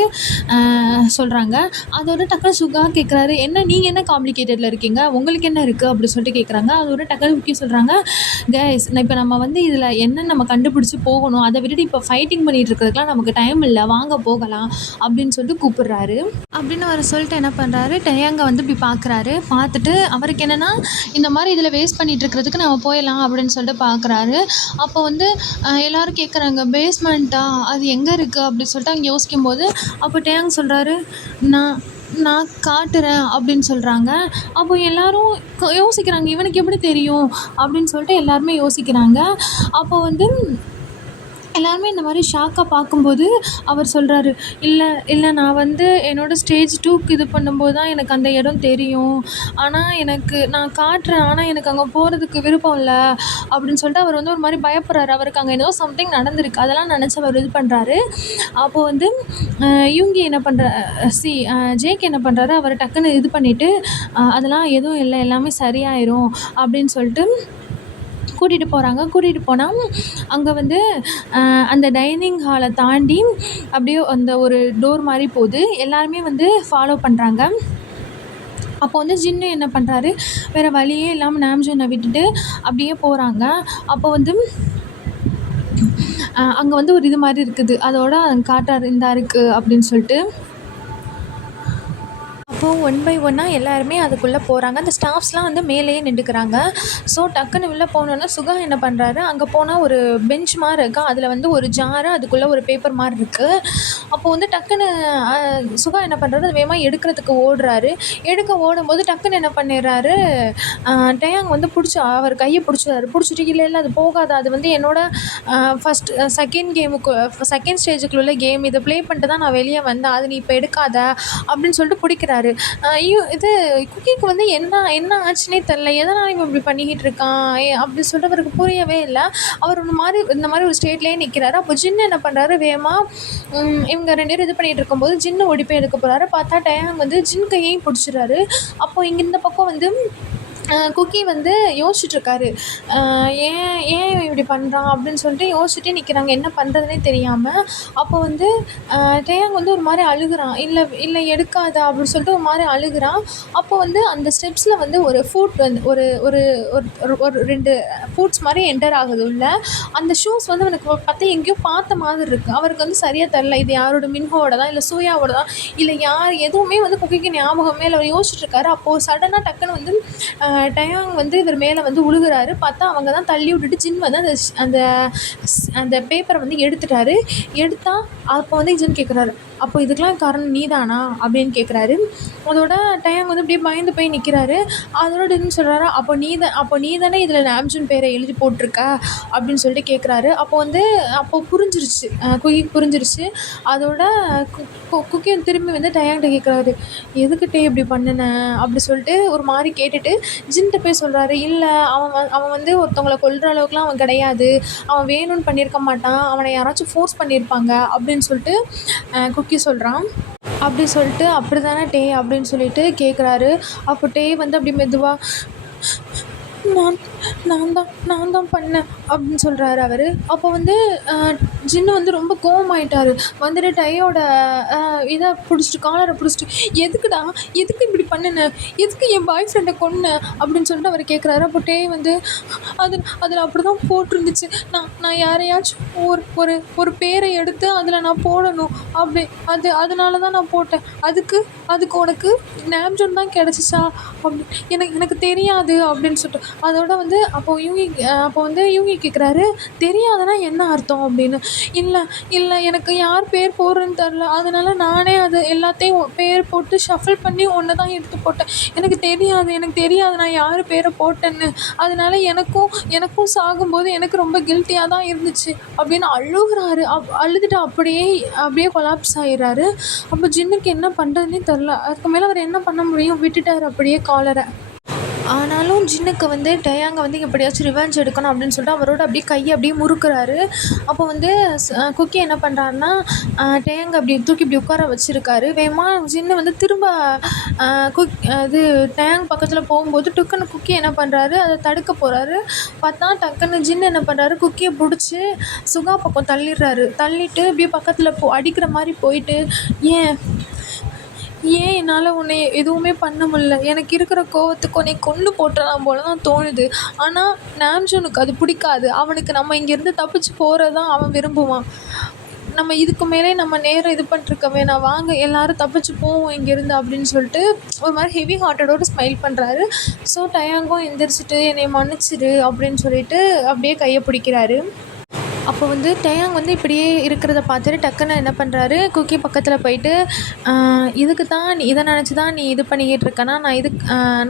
சொல்கிறாங்க. அதோட டக்குனு சுகா கேட்குறாரு, என்ன நீங்கள் என்ன காம்ப்ளிகேட்டடில் இருக்கீங்க, உங்களுக்கு என்ன இருக்குது அப்படி சொல்லிட்டு கேட்குறாங்க. அதோட டக்குனு குக்கி சொல்கிறாங்க, கைஸ் இப்போ நம்ம வந்து இதில் என்ன நம்ம கண்டுபிடிச்சி போகணும், அதை விட்டுட்டு இப்போ ஃபைட்டிங் பண்ணிகிட்டு இருக்கிறதுக்குலாம் நமக்கு டைம் இல்லை, வாங்க போகலாம் அப்படின்னு சொல்லிட்டு கூப்பிடுறாரு. அப்படின்னு அவர் சொல்லிட்டு என்ன பண்ணுறாரு, டயாங்கை வந்து இப்படி பார்க்குறாரு. பார்த்துட்டு அவருக்கு என்னென்னா இந்த மாதிரி இதில் வேஸ்ட் பண்ணிகிட்டு இருக்கிறதுக்கு நம்ம போயிடலாம் அப்படின்னு சொல்லிட்டு பார்க்குறாரு. அப்போ வந்து எல்லோரும் கேட்குறாங்க, பேஸ்மெண்ட்டா அது எங்கே இருக்குது அப்படின்னு சொல்லிட்டு அங்கே யோசிக்கும்போது அப்போ டயாங் சொல்கிறாரு, நான் காட்டுறேன் அப்படின்னு சொல்கிறாங்க. அப்போ எல்லோரும் யோசிக்கிறாங்க, இவனுக்கு எப்படி தெரியும் அப்படின்னு சொல்லிட்டு எல்லாருமே யோசிக்கிறாங்க. அப்போ வந்து எல்லாருமே இந்த மாதிரி ஷாக்காக பார்க்கும்போது அவர் சொல்கிறாரு, இல்லை நான் வந்து என்னோடய ஸ்டேஜ் 2க்கு இது பண்ணும்போது தான் எனக்கு அந்த இடம் தெரியும், ஆனால் நான் காட்டுறேன், ஆனால் எனக்கு அங்கே போகிறதுக்கு விருப்பம் இல்லை அப்படின்னு சொல்லிட்டு அவர் வந்து ஒரு மாதிரி பயப்படுறாரு. அவருக்கு அங்கே ஏதோ சம்திங் நடந்திருக்கு, அதெல்லாம் நினச்சி அவர் இது பண்ணுறாரு. அப்போது வந்து யூங்கி என்ன ஜேக் என்ன பண்ணுறாரு, அவர் டக்குன்னு இது பண்ணிவிட்டு அதெல்லாம் எதுவும் இல்லை, எல்லாமே சரியாயிரும் அப்படின்னு சொல்லிட்டு கூட்டிகிட்டு போனால் அங்கே வந்து அந்த டைனிங் ஹாலை தாண்டி அப்படியே அந்த ஒரு டோர் மாதிரி போகுது. எல்லாருமே வந்து ஃபாலோ பண்ணுறாங்க. அப்போ வந்து ஜின்னு என்ன பண்ணுறாரு, வேறு வழியே இல்லாமல் நாம்ஜூனை விட்டுட்டு அப்படியே போகிறாங்க. அப்போ வந்து அங்கே வந்து ஒரு இது மாதிரி இருக்குது, அதோட காட்டுறாரு, இந்தா இருக்குது அப்படின்னு சொல்லிட்டு. அப்போது 1 பை 1 எல்லாருமே அதுக்குள்ளே போகிறாங்க. அந்த ஸ்டாஃப்ஸ்லாம் வந்து மேலேயே நின்றுக்கிறாங்க. ஸோ டக்குன்னு உள்ளே போனோன்னே சுகா என்ன பண்ணுறாரு, அங்கே போனால் ஒரு பெஞ்ச் மாதிரி இருக்கா, அதில் வந்து ஒரு ஜாரு, அதுக்குள்ளே ஒரு பேப்பர் மாதிரி இருக்குது. அப்போது வந்து டக்குன்னு சுகா என்ன பண்ணுறாரு, அது வேகமாக எடுக்கிறதுக்கு ஓடும்போது டக்குன்னு என்ன பண்ணிடுறாரு, டயாங் வந்து அவர் கையை பிடிச்சிட்டு இல்லை அது போகாது, அது வந்து என்னோட செகண்ட் ஸ்டேஜுக்குள்ள கேம், இதை ப்ளே பண்ணிட்டு தான் நான் வெளியே வந்தேன், அது நீ இப்போ எடுக்காத அப்படின்னு சொல்லிட்டு பிடிக்கிறாரு. இது குக்கிக்கு வந்து என்ன ஆச்சுன்னே தெரில, எதனால் இவன் இப்படி பண்ணிக்கிட்டு இருக்கான் அப்படி சொல்லிட்டு அவருக்கு புரியவே இல்லை. அவர் இந்த மாதிரி ஒரு ஸ்டேட்லேயே நிற்கிறாரு. அப்போ ஜின்னு என்ன பண்ணுறாரு, வேகமாக இவங்க 2 பேரும் இது பண்ணிகிட்டு இருக்கும்போது ஜின்னு ஓடி போய் எடுக்க போகிறாரு. பார்த்தா டயாங் வந்து ஜின் கையையும் பிடிச்சிடுறாரு. அப்போ இங்கே இந்த பக்கம் வந்து குக்கி வந்து யோசிச்சுட்ருக்காரு, ஏன் இப்படி பண்ணுறான் அப்படின்னு சொல்லிட்டு யோசிச்சுட்டே நிற்கிறாங்க, என்ன பண்ணுறதுனே தெரியாமல். அப்போ வந்து டயாங் வந்து ஒரு மாதிரி அழுகுறான், இல்லை எடுக்காத அப்படின்னு சொல்லிட்டு ஒரு மாதிரி அழுகுறான். அப்போ வந்து அந்த ஸ்டெப்ஸில் வந்து ஒரு ஃபுட் வந்து ஒரு ஒரு ஒரு 2 ஃபுட்ஸ் மாதிரி என்டர் ஆகுது உள்ள. அந்த ஷூஸ் வந்து அவனுக்கு பார்த்தா எங்கேயோ பார்த்த மாதிரி இருக்குது. அவருக்கு வந்து சரியாக தெரில, இது யாரோட, மின்ஹோவோட தான் இல்லை சூயாவோட தான் இல்லை யார், எதுவுமே வந்து குக்கிக்கு ஞாபகமே இல்லை. அவர் யோசிச்சுட்ருக்காரு. அப்போது சடனாக டக்குன்னு வந்து டயாங் வந்து இவர் மேலே வந்து உழுகுறாரு. பார்த்தா அவங்க தான் தள்ளி விட்டுட்டு ஜின் வந்து அந்த பேப்பரை வந்து எடுத்துட்டாரு. அப்போ வந்து ஜின் கேட்குறாரு, அப்போ இதுக்கெலாம் காரணம் நீதானா அப்படின்னு கேட்குறாரு. அதோட டயாங் வந்து அப்படியே பயந்து போய் நிற்கிறாரு. அதோட ஜின் சொல்கிறாரு, அப்போ நீ தானே இதில் நாம்ஜூன் பேரை எழுதி போட்டிருக்க அப்படின்னு சொல்லிட்டு கேட்குறாரு. அப்போ புரிஞ்சிருச்சு. அதோட குக்கி திரும்பி வந்து டயாங்கிட்ட கேட்குறாரு, எதுக்கிட்டே இப்படி பண்ணினேன் அப்படி சொல்லிட்டு ஒரு மாதிரி கேட்டுட்டு ஜின்கிட்ட போய் சொல்கிறாரு, இல்லை அவன் வந்து ஒருத்தவங்களை கொல்கிற அளவுக்குலாம் அவன் கிடையாது, அவன் வேணும்னு பண்ணியிருக்க மாட்டான், அவனை யாராச்சும் ஃபோர்ஸ் பண்ணியிருப்பாங்க அப்படின்னு சொல்லிட்டு குக்கி சொல்கிறான். அப்படி சொல்லிட்டு அப்படி தானே டே அப்படின்னு சொல்லிட்டு கேட்குறாரு. அப்போ டே வந்து அப்படி மெதுவாக நான் தான் பண்ணேன் அப்படின்னு சொல்கிறாரு அவர். அப்போ வந்து ஜின்னு வந்து ரொம்ப கோவமாயிட்டார். வந்துட்டு டையோட இதை காலரை பிடிச்சிட்டு எதுக்கு இப்படி பண்ணினேன், எதுக்கு என் பாய் ஃப்ரெண்டை கொன்னேன் அப்படின்னு சொல்லிட்டு அவர் கேட்குறாரு. அப்போ டே வந்து அதில் அப்படி தான் போட்டிருந்துச்சு, நான் யாரையாச்சும் ஒரு பேரை எடுத்து அதில் நான் போடணும் அப்படி, அதனால தான் நான் போட்டேன், அதுக்கு உனக்கு நாம்ஜூன் தான் கிடச்சிச்சா அப்படி எனக்கு தெரியாது அப்படின்னு சொல்லிட்டு. அதோட வந்து அப்போ யூங்கி கேட்குறாரு, தெரியாதுன்னா என்ன அர்த்தம் அப்படின்னு. இல்லை இல்லை எனக்கு யார் பேர் போடுறேன்னு தெரில, அதனால நானே அது எல்லாத்தையும் பேர் போட்டு ஷஃபில் பண்ணி ஒன்று தான் எடுத்து போட்டேன். எனக்கு தெரியாது நான் யார் பேரை போட்டேன்னு. அதனால எனக்கும் சாகும்போது எனக்கு ரொம்ப கில்ட்டியாக தான் இருந்துச்சு அப்படின்னு அழுகுறாரு. அழுதுட்டு அப்படியே கொலாப்ஸ் ஆகிடுறாரு. அப்போ ஜின்னுக்கு என்ன பண்ணுறதுனே தெரில. அதுக்கு மேலே அவர் என்ன பண்ண முடியும், விட்டுட்டார் அப்படியே காலரை. ஆனாலும் ஜின்னுக்கு வந்து டயாங்கை வந்து எப்படியாச்சும் ரிவெஞ்ச் எடுக்கணும் அப்படின்னு சொல்லிட்டு அவரோட அப்படியே கையை அப்படியே முறுக்குறாரு. அப்போ வந்து குக்கி என்ன பண்ணுறாருன்னா டயாங்கை அப்படி தூக்கி இப்படி உட்கார வச்சுருக்காரு. வேகமாக ஜின்னு வந்து திரும்ப இது டயாங் பக்கத்தில் போகும்போது டக்குன்னு குக்கி என்ன பண்ணுறாரு, அதை தடுக்க போகிறாரு. பார்த்தா டக்குன்னு ஜின்னு என்ன பண்ணுறாரு, குக்கியை பிடிச்சி சுகா பக்கம் தள்ளிட்டு அப்படியே பக்கத்தில் அடிக்கிற மாதிரி போயிட்டு, ஏன் என்னால் உன்னை எதுவுமே பண்ண முடியல, எனக்கு இருக்கிற கோவத்துக்கு உன்னை கொன்று போட்டுடலாம் போல தான் தோணுது. ஆனால் நாம்ஜூனுக்கு அது பிடிக்காது. அவனுக்கு நம்ம இங்கேருந்து தப்பிச்சு போகிறது தான் அவன் விரும்புவான். நம்ம இதுக்கு மேலே நம்ம நேரம் இது பண்ணிருக்க வேணாம், வாங்க எல்லோரும் தப்பிச்சு போவோம் இங்கேருந்து அப்படின்னு சொல்லிட்டு ஒரு மாதிரி ஹெவி ஹார்ட்டடோடு ஸ்மைல் பண்ணுறாரு. ஸோ டயாங்கும் எந்திரிச்சிட்டு என்னை மன்னிச்சிடு அப்படின்னு சொல்லிட்டு அப்படியே கையை பிடிக்கிறாரு. அப்போ வந்து டயாங் வந்து இப்படியே இருக்கிறத பார்த்துட்டு டக்குன்னு என்ன பண்ணுறாரு, குக்கி பக்கத்தில் போயிட்டு இதுக்கு தான் நீ இதை நினச்சி தான் நீ இது பண்ணிக்கிட்டு இருக்கேன்னா,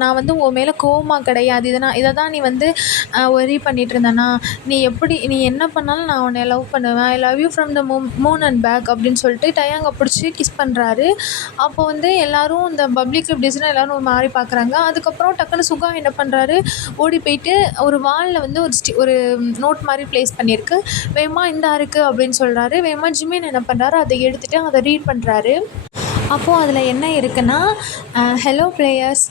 நான் வந்து உன் மேலே கோவமாக கிடையாது, இதை தான் நீ வந்து ஒரி பண்ணிகிட்டு இருந்தேனா, நீ என்ன பண்ணாலும் நான் உன்னை லவ் பண்ணுவேன், I love you from the moon and back அப்படின்னு சொல்லிட்டு டயாங்கை பிடிச்சி கிஸ் பண்ணுறாரு. அப்போ வந்து எல்லோரும் இந்த பப்ளிக் இப்படிஸ்னால் எல்லோரும் ஒரு மாதிரி பார்க்குறாங்க. அதுக்கப்புறம் டக்குன்னு சுகா என்ன பண்ணுறாரு, ஓடி போயிட்டு ஒரு வாலில் வந்து ஒரு நோட் மாதிரி ப்ளேஸ் பண்ணியிருக்கு. வேகமா இந்தா இருக்குது அப்படின்னு சொல்கிறாரு. வேகமா ஜிமின் என்ன பண்ணுறாரு, அதை எடுத்துகிட்டு அதை ரீட் பண்ணுறாரு. அப்போது அதில் என்ன இருக்குன்னா, ஹலோ பிளேயர்ஸ்,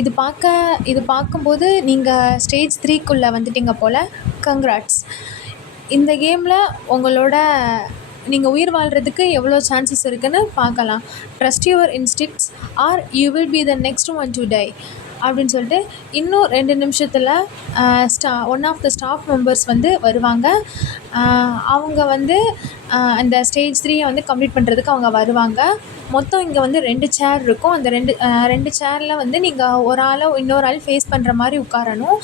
இது பார்க்கும்போது நீங்கள் ஸ்டேஜ் 3க்குள்ளே வந்துட்டீங்க போல், கங்க்ராட்ஸ். இந்த கேமில் நீங்கள் உயிர் வாழ்கிறதுக்கு எவ்வளோ சான்சஸ் இருக்குதுன்னு பார்க்கலாம். Trust your instincts are you will be the next one to die அப்படின்னு சொல்லிட்டு இன்னும் 2 நிமிஷத்தில் one of the staff members வந்து வருவாங்க. அவங்க வந்து அந்த ஸ்டேஜ் 3 வந்து கம்ப்ளீட் பண்ணுறதுக்கு அவங்க வருவாங்க. மொத்தம் இங்கே வந்து 2 சேர் இருக்கும். அந்த 2 சேரில் வந்து நீங்கள் ஒரு ஆளை இன்னொரு ஆள் ஃபேஸ் பண்ணுற மாதிரி உட்காரணும்.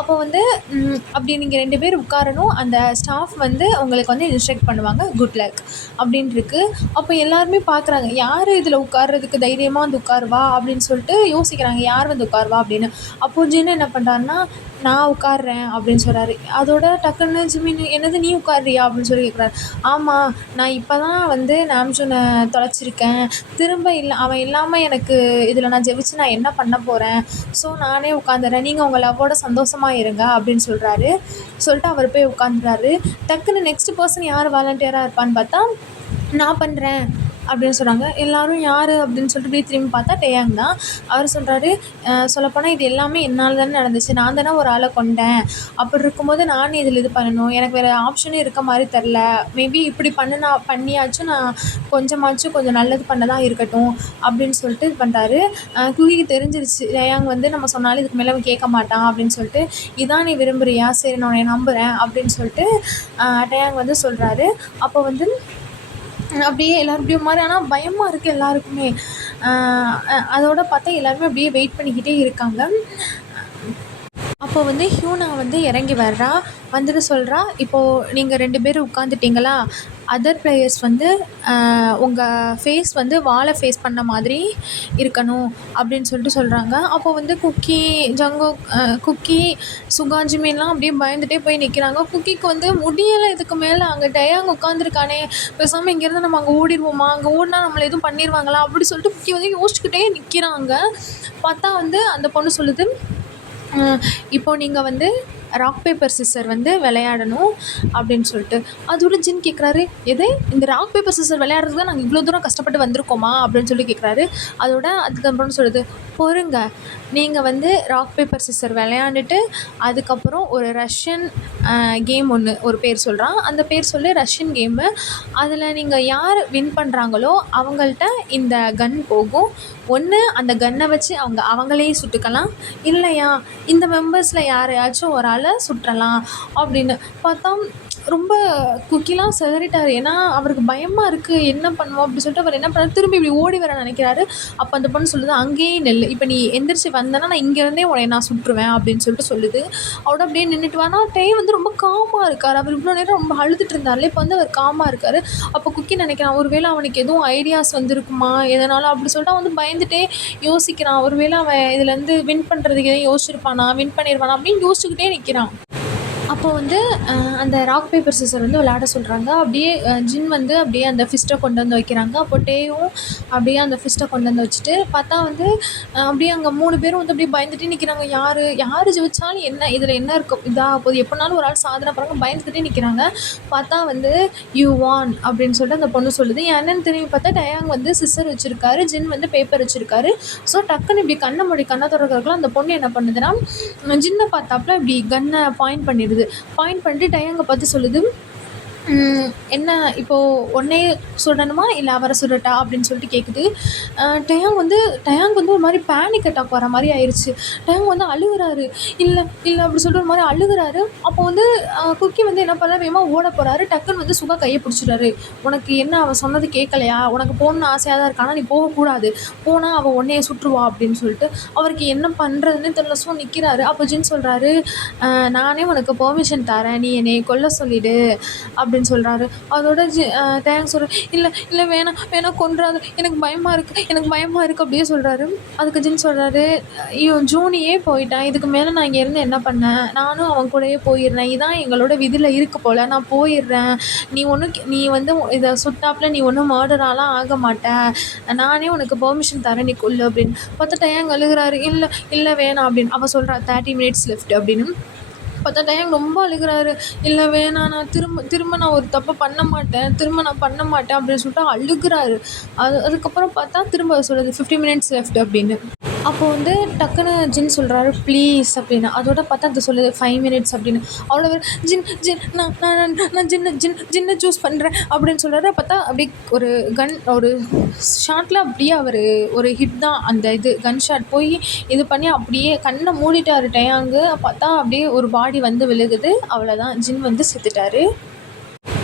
அப்போ வந்து அப்படி நீங்கள் 2 பேர் உட்காரணும். அந்த ஸ்டாஃப் வந்து உங்களுக்கு வந்து இன்ஸ்ட்ரக்ட் பண்ணுவாங்க, குட் லக் அப்படின்ட்டுருக்கு. அப்போ எல்லாருமே பார்க்குறாங்க, யார் இதில் உட்கார்றதுக்கு தைரியமாக வந்து உட்காருவா அப்படின்னு சொல்லிட்டு யோசிக்கிறாங்க, யார் வந்து உட்காருவா அப்படின்னு. அப்போது ஜின்னு என்ன பண்ணுறாருன்னா, நான் உட்கார்றேன் அப்படின்னு சொல்கிறாரு. அதோட டக்குன்னு ஜிமின், என்னது நீ உட்கார்றியா அப்படின்னு சொல்லி கேட்குறாரு. ஆமாம், நான் இப்போ தான் வந்து நாம்ஜூனை தொலைச்சிருக்கேன், திரும்ப அவன் இல்லாமல் எனக்கு இதில் நான் ஜெயிச்சு நான் என்ன பண்ண போகிறேன், ஸோ நானே உட்காந்துறேன், நீங்கள் உங்கள் லவ்வோட சந்தோஷமாக இருங்க அப்படின்னு சொல்லிட்டு அவர் போய் உட்காந்துறாரு. டக்குன்னு நெக்ஸ்ட் பர்சன் யார் வாலண்டியராக இருப்பான்னு பார்த்தா, நான் பண்ணுறேன் அப்படின்னு சொல்கிறாங்க. எல்லோரும் யார் அப்படின்னு சொல்லிட்டு இப்படி திரும்பி பார்த்தா டயாங் தான். அவர் சொல்கிறாரு, சொல்லப்போனால் இது எல்லாமே என்னால் தானே நடந்துச்சு, நான் தானே ஒரு ஆளை கொண்டேன், அப்படி இருக்கும்போது நானும் இதில் இது பண்ணணும், எனக்கு வேறு ஆப்ஷனும் இருக்க மாதிரி தெரில, மேபி இப்படி பண்ணியாச்சும் நான் கொஞ்சம் நல்லது பண்ண தான் இருக்கட்டும் அப்படின்னு சொல்லிட்டு இது பண்ணுறாரு. குகிக்கு தெரிஞ்சிருச்சு டயாங் வந்து நம்ம சொன்னாலும் இதுக்கு மேலே கேட்க மாட்டான் அப்படின்னு சொல்லிட்டு, இதான் நீ விரும்புகிறியா, சரி நான் உன்னை நம்புகிறேன் அப்படின்னு சொல்லிட்டு டயாங் வந்து சொல்கிறாரு. அப்போ வந்து அப்படியே எல்லோரும் அப்படியே மாதிரி, ஆனால் பயமாக இருக்குது எல்லாருக்குமே. அதோடு பார்த்தா எல்லாருமே அப்படியே வெயிட் பண்ணிக்கிட்டே இருக்காங்க. அப்போ வந்து ஹியூனா வந்து இறங்கி வர்றா, வந்துட்டு சொல்கிறா, இப்போது நீங்கள் 2 பேர் உட்காந்துட்டிங்களா, அதர் பிளேயர்ஸ் வந்து உங்கள் ஃபேஸ் வந்து வாலை ஃபேஸ் பண்ண மாதிரி இருக்கணும் அப்படின்னு சொல்லிட்டு சொல்கிறாங்க. அப்போ வந்து குக்கி சுகாஞ்சிமேலாம் அப்படியே பயந்துகிட்டே போய் நிற்கிறாங்க. குக்கிக்கு வந்து முடியலை இதுக்கு மேலே, அங்கே டயாங் உட்காந்துருக்கானே, பேசாமல் இங்கேருந்து நம்ம அங்கே ஓடிடுவோமா, அங்கே ஓடினா நம்மளை எதுவும் பண்ணிடுவாங்களா அப்படி சொல்லிட்டு குக்கி வந்து யோசிச்சுக்கிட்டே நிற்கிறாங்க. பார்த்தா வந்து அந்த பொண்ணு சொல்லுது, இப்போது நீங்கள் வந்து ராக் பேப்பர் சிசர் வந்து விளையாடணும் அப்படின்னு சொல்லிட்டு. அதோட ஜின் கேட்குறாரு, எது இந்த ராக் பேப்பர் சிசர் விளையாடுறதுக்கு தான் நாங்கள் இவ்வளோ தூரம் கஷ்டப்பட்டு வந்திருக்கோமா அப்படின்னு சொல்லி கேட்குறாரு. அதுக்கப்புறம் சொல்லுது, பொறுங்க, நீங்கள் வந்து ராக் பேப்பர் சிசர் விளையாண்டுட்டு அதுக்கப்புறம் ஒரு ரஷ்யன் கேம் ஒரு பேர் சொல்கிறான், அந்த பேர் சொல்லி ரஷ்யன் கேமு, அதில் நீங்கள் யார் வின் பண்ணுறாங்களோ அவங்கள்ட்ட இந்த கன் போகும். ஒன்று அந்த கன்னை வச்சு அவங்களையும் சுட்டுக்கலாம், இல்லையா இந்த மெம்பர்ஸில் யாரையாச்சும் ஒரு ஆளை சுற்றலாம் அப்படின்னு. பார்த்தா ரொம்ப குக்கிலாம் சிதறிட்டாரு. ஏன்னா அவருக்கு பயமாக இருக்குது, என்ன பண்ணுவோம் அப்படி சொல்லிட்டு அவர் என்ன பண்ணாரு, திரும்பி இப்படி ஓடி வர நினைக்கிறாரு. அப்போ அந்த பொண்ணு சொல்லுது, அங்கேயே நில்லு, இப்போ நீ எந்திரிச்சு வந்தேன்னா நான் இங்கேருந்தே உன்னை நான் சுட்டுருவேன் அப்படின்னு சொல்லிட்டு சொல்லுது. அவட அப்படியே நின்றுட்டு வானா டைம் வந்து ரொம்ப காமாக இருக்கார். அவர் இவ்வளோ நேரம் ரொம்ப அழுதுட்டு இருந்தார்ல, இப்போ வந்து அவர் காமாக இருக்கார். அப்போ குக்கி நினைக்கிறான், ஒருவேளை அவனுக்கு எதுவும் ஐடியாஸ் வந்துருக்குமா எதனால அப்படி சொல்லிட்டு அவன் வந்து பயந்துட்டே யோசிக்கிறான். ஒருவேளை அவன் இதுலேருந்து வின் பண்ணுறதுக்கு எதுவும் யோசிச்சிருப்பானா, வின் பண்ணிடுவானா அப்படின்னு யோசிச்சுக்கிட்டே நிற்கிறான். அப்போ வந்து அந்த ராக் பேப்பர் சிசர் வந்து விளையாட சொல்கிறாங்க. அப்படியே ஜின் வந்து அப்படியே அந்த ஃபிஸ்ட்டை கொண்டு வந்து வைக்கிறாங்க. அப்போ டேயும் அப்படியே அந்த ஃபிஸ்ட்டை கொண்டு வந்து வச்சுட்டு பார்த்தா வந்து அப்படியே அங்கே 3 பேரும் வந்து அப்படியே பயந்துகிட்டே நிற்கிறாங்க. யார் ஜெயிச்சாலும் என்ன இதில் என்ன இருக்கும், இதாக போகுது, எப்படினாலும் ஒரு ஆள் சாதனை பண்ணுறாங்க, பயந்துக்கிட்டே நிற்கிறாங்க. பார்த்தா வந்து யூ வான் அப்படின்னு சொல்லிட்டு அந்த பொண்ணு சொல்லுது. என்னன்னு திரும்பி பார்த்தா டயாங் வந்து சிசர் வச்சுருக்காரு, ஜின் வந்து பேப்பர் வச்சுருக்காரு. ஸோ டக்குன்னு இப்படி கண்ணை திறக்கிறதுக்குள்ள அந்த பொண்ணு என்ன பண்ணுதுன்னா, ஜின்னை பார்த்தாப்புல இப்படி கன்னை பாயிண்ட் பண்ணிடுது. பாயிண்ட் பண்ணிட்டு டயாங்கை பார்த்து சொல்லுது, என்ன இப்போது உடனே சுடணுமா இல்லை அவரை சுடட்டா அப்படின்னு சொல்லிட்டு கேட்குது. டயாங் வந்து ஒரு மாதிரி பேனிக் அட்டாக் வர மாதிரி ஆயிடுச்சு. டயாங் வந்து அழுகுறாரு. இல்லை அப்படி சொல்லிட்டு ஒரு மாதிரி அழுகுறாரு. அப்போ வந்து குக்கி வந்து என்ன பண்ணாரு, வேகமாக ஓட போகிறாரு. டக்குன்னு வந்து சுகா கையை பிடிச்சிட்டாரு. உனக்கு என்ன அவள் சொன்னது கேட்கலையா, உனக்கு போகணுன்னு ஆசையாக தான் இருக்கானா, நீ போகக்கூடாது, போனால் அவள் உன்னையே சுற்றுவா அப்படின்னு சொல்லிட்டு அவருக்கு என்ன பண்ணுறதுன்னு தெரியல. ஸோ நிற்கிறாரு. அப்போ ஜின் சொல்கிறாரு, நானே உனக்கு பெர்மிஷன் தரேன், நீ என்னை கொல்ல சொல்லிவிடு அப்படின்னு சொல்கிறாரு. அதோட டயாங் சொல்கிறார், இல்லை வேணாம் கொன்றாது, எனக்கு பயமாக இருக்குது அப்படியே சொல்கிறாரு. அதுக்கு ஜின் சொல்கிறாரு, ஜூனியே போயிட்டான், இதுக்கு மேலே நான் இங்கேருந்து என்ன பண்ணேன், நானும் அவன் கூடயே போயிடுறேன், இதான் எங்களோட விதியில் இருக்கு போல், நான் போயிடுறேன், நீ வந்து இதை சுட்டாப்பில் நீ ஒன்றும் மர்டராலாம் ஆக மாட்டேன், நானே உனக்கு பெர்மிஷன் தரேன், நீ கொல்லு அப்படின்னு பார்த்தா டயாங் அழுகிறாரு. இல்லை வேணாம் அப்படின்னு அவள் சொல்கிறா. 30 minutes லெஃப்ட் அப்படின்னு பார்த்தா டயாங் ரொம்ப அழுகிறாரு. இல்லை வேணாம், நான் திரும்ப நான் ஒரு தப்பை பண்ண மாட்டேன் அப்படின்னு சொல்லிட்டு அழுகிறாரு. அதுக்கப்புறம் பார்த்தா திரும்ப சொல்லுது 50 minutes லெஃப்ட் அப்படின்னு. அப்போ வந்து டக்குன்னு ஜின் சொல்கிறாரு ப்ளீஸ் அப்படின்னு. அதோட பார்த்தா அது சொல்லுது 5 minutes அப்படின்னு. அவ்வளோ ஜின் நான் ஜின்னை சூஸ் பண்ணுறேன் அப்படின்னு சொல்கிறாரு. பார்த்தா அப்படி ஒரு ஷாட்டில் அப்படியே அவர் ஒரு ஹிட் தான், அந்த கன் ஷாட் போய் இது பண்ணி அப்படியே கண்ணை மூடிட்டார் டயாங்கு. பார்த்தா அப்படியே ஒரு பாடி வந்து விழுகுது. அவ்வளோதான், ஜின் வந்து செத்துட்டாரு.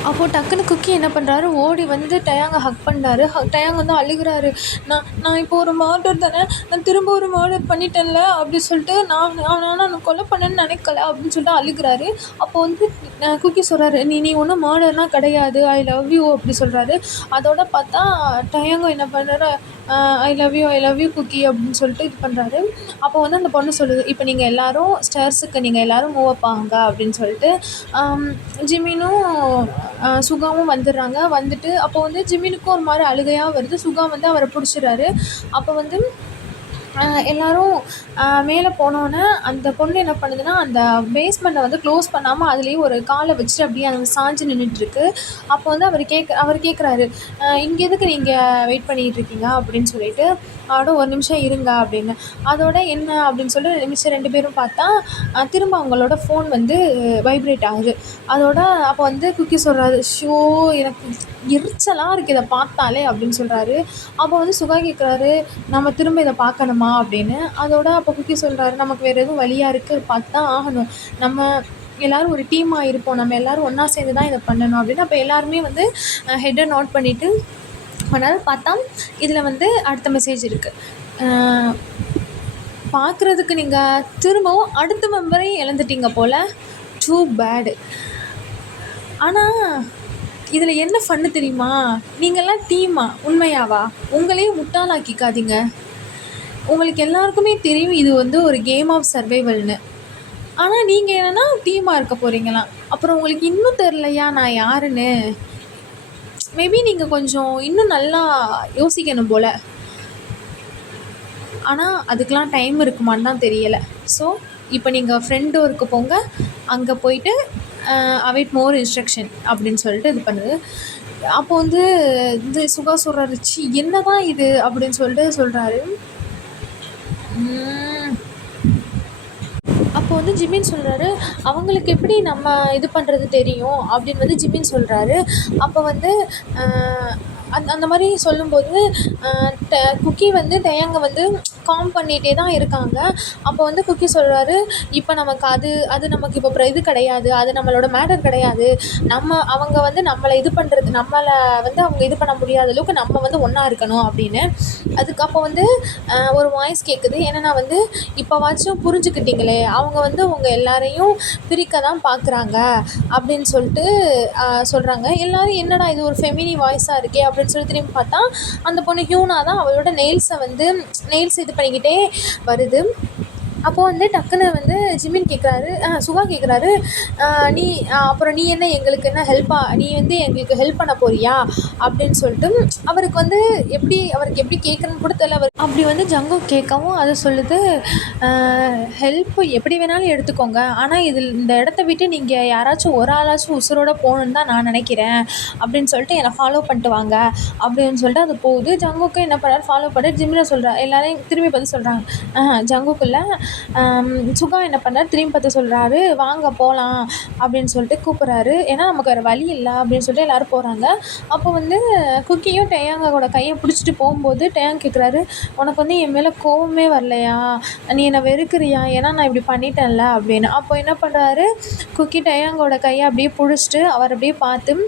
அப்போது டக்குன்னு குக்கி என்ன பண்ணுறாரு, ஓடி வந்து டயாங்கை ஹக் பண்ணுறாரு. டயாங் வந்து அழுகிறாரு. நான் இப்போ ஒரு மர்டர் தானே, நான் திரும்ப ஒரு மர்டர் பண்ணிட்டேன்ல அப்படி சொல்லிட்டு நான் கொலை பண்ணேன்னு நினைக்கல அப்படின்னு சொல்லிட்டு அழுகிறாரு. அப்போ வந்து குக்கி சொல்கிறாரு, நீ ஒன்றும் மர்டர்னால் கிடையாது, ஐ லவ் யூ அப்படி சொல்கிறாரு. அதோட பார்த்தா டயாங்கும் என்ன பண்ணுறாரு, ஐ லவ் யூ குக்கி அப்படின்னு சொல்லிட்டு இது பண்ணுறாரு. அப்போ வந்து அந்த பொண்ணு சொல்லுது, இப்போ நீங்கள் எல்லோரும் ஸ்டேர்ஸுக்கு நீங்கள் எல்லோரும் மூவ் அப் ஆகுங்க அப்படின்னு சொல்லிட்டு ஜிமினும் சுகாவும் வந்துடுறாங்க. வந்துட்டு அப்போ வந்து ஜிமினுக்கும் ஒரு மாதிரி அழுகையாக வருது. சுகா வந்து அவரை பிடிச்சிடுறாரு. அப்போ வந்து எல்லோரும் மேலே போனோன்னே அந்த பொண்ணு என்ன பண்ணுதுன்னா, அந்த பேஸ்மெண்ட்டை வந்து க்ளோஸ் பண்ணாமல் அதுலேயே ஒரு காலை வச்சுட்டு அப்படியே அங்கே சாஞ்சு நின்றுட்டுருக்கு. அப்போ வந்து அவர் கேட்குறாரு, இங்கே எதுக்கு நீங்கள் வெயிட் பண்ணிகிட்டு இருக்கீங்க அப்படின்னு சொல்லிட்டு. அதோட ஒரு நிமிஷம் இருங்க அப்படின்னு. அதோட என்ன அப்படின்னு சொல்லிட்டு நிமிஷம் 2 பேரும் பார்த்தா திரும்ப அவங்களோட ஃபோன் வந்து வைப்ரேட் ஆகுது. அதோட அப்போ வந்து குக்கி சொல்கிறாரு, ஷோ எனக்கு எரிச்சலாக இருக்குது இதை பார்த்தாலே அப்படின்னு சொல்கிறாரு. அப்போ வந்து சுகா கேட்குறாரு, நம்ம திரும்ப இதை பார்க்கணுமா அப்படின்னு. அதோட அப்போ குக்கி சொல்கிறாரு, நமக்கு வேறு எதுவும் வழியாக இருக்குது, பார்த்து தான் ஆகணும், நம்ம எல்லோரும் ஒரு டீமாக இருப்போம், நம்ம எல்லோரும் ஒன்றா சேர்ந்து தான் இதை பண்ணணும் அப்படின்னு. அப்போ எல்லாருமே வந்து ஹெட்டை நோட் பண்ணிவிட்டு அதனால் பார்த்தா இதில் வந்து அடுத்த மெசேஜ் இருக்குது, பார்க்குறதுக்கு நீங்கள் திரும்பவும் அடுத்த மெம்பரையும் இழந்துட்டீங்க போல், டூ பேடு. ஆனால் இதில் என்ன ஃபன்னு தெரியுமா, நீங்கள்லாம் டீமா உண்மையாவா, உங்களையும் முட்டாளாக்கிக்காதீங்க. உங்களுக்கு எல்லாருக்குமே தெரியும் இது வந்து ஒரு கேம் ஆஃப் சர்வைவல்னு. ஆனால் நீங்கள் என்னென்னா டீமாக இருக்க போகிறீங்களாம். அப்புறம் உங்களுக்கு இன்னும் தெரிலையா நான் யாருன்னு, மேபி நீங்கள் கொஞ்சம் இன்னும் நல்லா யோசிக்கணும் போல். ஆனால் அதுக்கெலாம் டைம் இருக்குமான்னு தான் தெரியலை. ஸோ இப்போ நீங்கள் ஃப்ரெண்ட் டோருக்கு போங்க, அங்கே போயிட்டு அவைட் மோர் இன்ஸ்ட்ரக்ஷன் அப்படின்னு சொல்லிட்டு இது பண்ணுது. அப்போ வந்து இது சுகா சொல்கிறாரு, என்ன தான் இது அப்படின்னு சொல்லிட்டு சொல்கிறாரு. அப்போ வந்து ஜிமின் சொல்கிறாரு, அவங்களுக்கு எப்படி நம்ம இது பண்ணுறது தெரியும் அப்படின்னு வந்து ஜிமின் சொல்கிறாரு. அப்போ வந்து அந்த மாதிரி சொல்லும்போது குக்கி வந்து டயாங்கை வந்து காம் பண்ணிகிட்டே தான் இருக்காங்க. அப்போ வந்து குக்கி சொல்கிறாரு, இப்போ நமக்கு அது அது நமக்கு இப்போ இது கிடையாது, அது நம்மளோட மேட்டர் கிடையாது. அவங்க வந்து நம்மளை இது பண்ணுறது, நம்மளை வந்து அவங்க இது பண்ண முடியாத அளவுக்கு நம்ம வந்து ஒன்றா இருக்கணும் அப்படின்னு. அதுக்கு அப்போ வந்து ஒரு வாய்ஸ் கேட்குது. என்னென்னா வந்து, இப்போவாச்சும் புரிஞ்சுக்கிட்டீங்களே, அவங்க வந்து உங்கள் எல்லாரையும் பிரிக்க தான் பார்க்குறாங்க அப்படின்னு சொல்லிட்டு சொல்கிறாங்க. எல்லோரும் என்னடா இது ஒரு ஃபெமினி வாய்ஸாக இருக்கே அப்படின்னு சொல்லி திரும்பி பார்த்தா, அந்த பொண்ணு ஹியூனா தான் அவளோட நெயில்ஸ் இது பண்ணிக்கிட்டே வருது. அப்போது வந்து டக்குன்னு வந்து ஜிமின் கேட்குறாரு, சுகா கேட்குறாரு, நீ அப்புறம் நீ என்ன எங்களுக்கு என்ன நீ வந்து எங்களுக்கு ஹெல்ப் பண்ண போறியா அப்படின்னு சொல்லிட்டு அவருக்கு எப்படி கேட்குறன்னு கூட தெரியல. அவர் அப்படி வந்து ஜங்குக் கேட்கவும் அதை சொல்லுது, ஹெல்ப் எப்படி வேணாலும் எடுத்துக்கோங்க, ஆனால் இந்த இடத்த விட்டு நீங்கள் யாராச்சும் ஒரு ஆளாச்சும் உசுரோட போகணுன்னு தான் நான் நினைக்கிறேன் அப்படின்னு சொல்லிட்டு என்னை ஃபாலோ பண்ணிட்டு வாங்க அப்படின்னு சொல்லிட்டு அது போகுது. ஜங்குக்கும் என்ன பண்ணுறாரு, ஃபாலோ பண்ணிட்டு ஜிம்மில் சொல்கிறார். எல்லாரையும் திரும்பி பார்த்து சொல்கிறாங்க. ஜங்குக்குள்ள சுகா என்ன பண்ணார், திரும்பி பார்த்து சொல்கிறாரு, வாங்க போகலாம் அப்படின்னு சொல்லிட்டு கூப்பிட்றாரு. ஏன்னா நமக்கு வேறு வழி இல்லை அப்படின்னு சொல்லிட்டு எல்லோரும் போகிறாங்க. அப்போ வந்து குக்கியும் டேயாங்கோட கையை பிடிச்சிட்டு போகும்போது டேயாங் கேட்குறாரு, உனக்கு வந்து என் மேலே கோவமே வரலையா, நீ என்னை வெறுக்கிறியா, ஏன்னா நான் இப்படி பண்ணிட்டேன்ல அப்படின்னு. அப்போ என்ன பண்ணுறாரு, குக்கி டேயாங்கோட கையை அப்படியே பிடிச்சிட்டு அவர் அப்படியே பார்த்து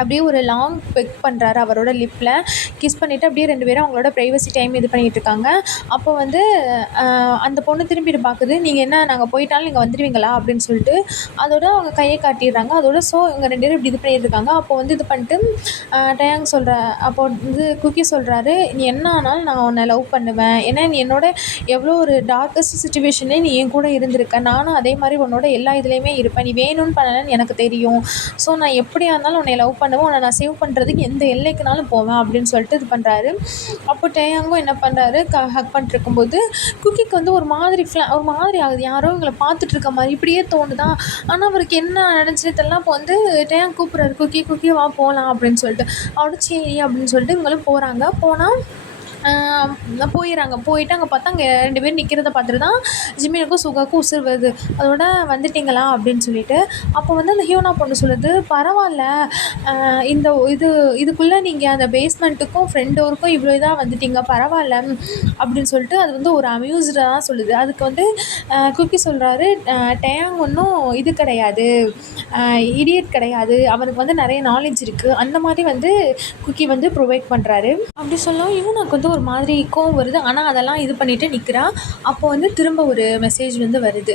அப்படியே ஒரு லாங் பெக் பண்ணுறாரு அவரோட லிப்பில். கிஸ் பண்ணிவிட்டு அப்படியே 2 பேரும் அவங்களோட ப்ரைவசி டைம் இது பண்ணிகிட்டு இருக்காங்க. அப்போ வந்து அந்த பொண்ணு திரும்பிட்டு பார்க்குது, நீங்கள் என்ன நாங்கள் போயிட்டாலும் நீங்கள் வந்துடுவீங்களா அப்படின்னு சொல்லிட்டு. அதோட அவங்க கையை காட்டிடுறாங்க. அதோட இவங்க 2 பேரும் இப்படி இது பண்ணிட்டு இருக்காங்க. அப்போ வந்து இது பண்ணிட்டு டேயாங் அப்போ வந்து குக்கி சொல்கிறாரு, நீ என்ன ஆனாலும் நான் உன்னை லவ் பண்ணுவேன், ஏன்னா நீ என்னோட எவ்வளோ ஒரு டார்க்கஸ்ட் சுச்சுவேஷன்லேயே நீ என் கூட இருந்திருக்க, நானும் அதே மாதிரி உன்னோட எல்லா இதுலேயுமே இருப்பேன், நீ வேணும்னு பண்ணலன்னு எனக்கு தெரியும், ஸோ நான் எப்படியா இருந்தாலும் உன்னை லவ் பண்ணுவேன், உன்னை நான் சேவ் பண்ணுறதுக்கு எந்த எல்லைக்குனாலும் போவேன் அப்படின்னு சொல்லிட்டு இது பண்ணுறாரு. அப்போ டேயாங்கும் என்ன பண்ணுறாரு, ஹக் பண்ணிட்டு இருக்கும்போது குக்கிக்கு வந்து ஒரு மாதிரி ஆகுது, யாரோ இவங்களை பார்த்துட்டு இருக்க மாதிரி இப்படியே தோணுதா. ஆனால் அவருக்கு என்ன நினச்சிட்டு தெரியல. அப்போ வந்து டேயாங் கூப்பிட்றாரு, குக்கி வா போகலாம் அப்படின்னு சொல்லிட்டு. அவரு சரி அப்படின்னு சொல்லிட்டு இவங்களும் போகிறாங்க. போனால் போயிட்டு அங்கே பார்த்தா அங்கே 2 பேரும் நிற்கிறத பார்த்துட்டு தான் ஜிமினுக்கும் சுகாக்கும் உசுர் வருது. அதோட வந்துட்டிங்களா அப்படின்னு சொல்லிட்டு. அப்போ வந்து அந்த ஹியூனா பொண்ணு சொல்லுது, பரவாயில்ல, இந்த இதுக்குள்ளே நீங்கள் அந்த பேஸ்மெண்ட்டுக்கும் ஃப்ரண்ட் டோருக்கும் இவ்வளோ இதாக வந்துட்டீங்க, பரவாயில்ல அப்படின்னு சொல்லிட்டு அது வந்து ஒரு அம்யூஸ்டாக தான் சொல்லுது. அதுக்கு வந்து குக்கி சொல்கிறாரு, டேயாங் ஒன்றும் இது கிடையாது, இடியட் கிடையாது, அவனுக்கு வந்து நிறைய நாலேஜ் இருக்குது, அந்த மாதிரி வந்து குக்கி வந்து ப்ரொவைட் பண்ணுறாரு. அப்படி சொல்லவும் இவனுக்கு வந்து ஒரு மாதிரி கோவம் வருது. ஆனால் அதெல்லாம் இது பண்ணிவிட்டு நிற்கிறா. அப்போ வந்து திரும்ப ஒரு மெசேஜ் வந்து வருது,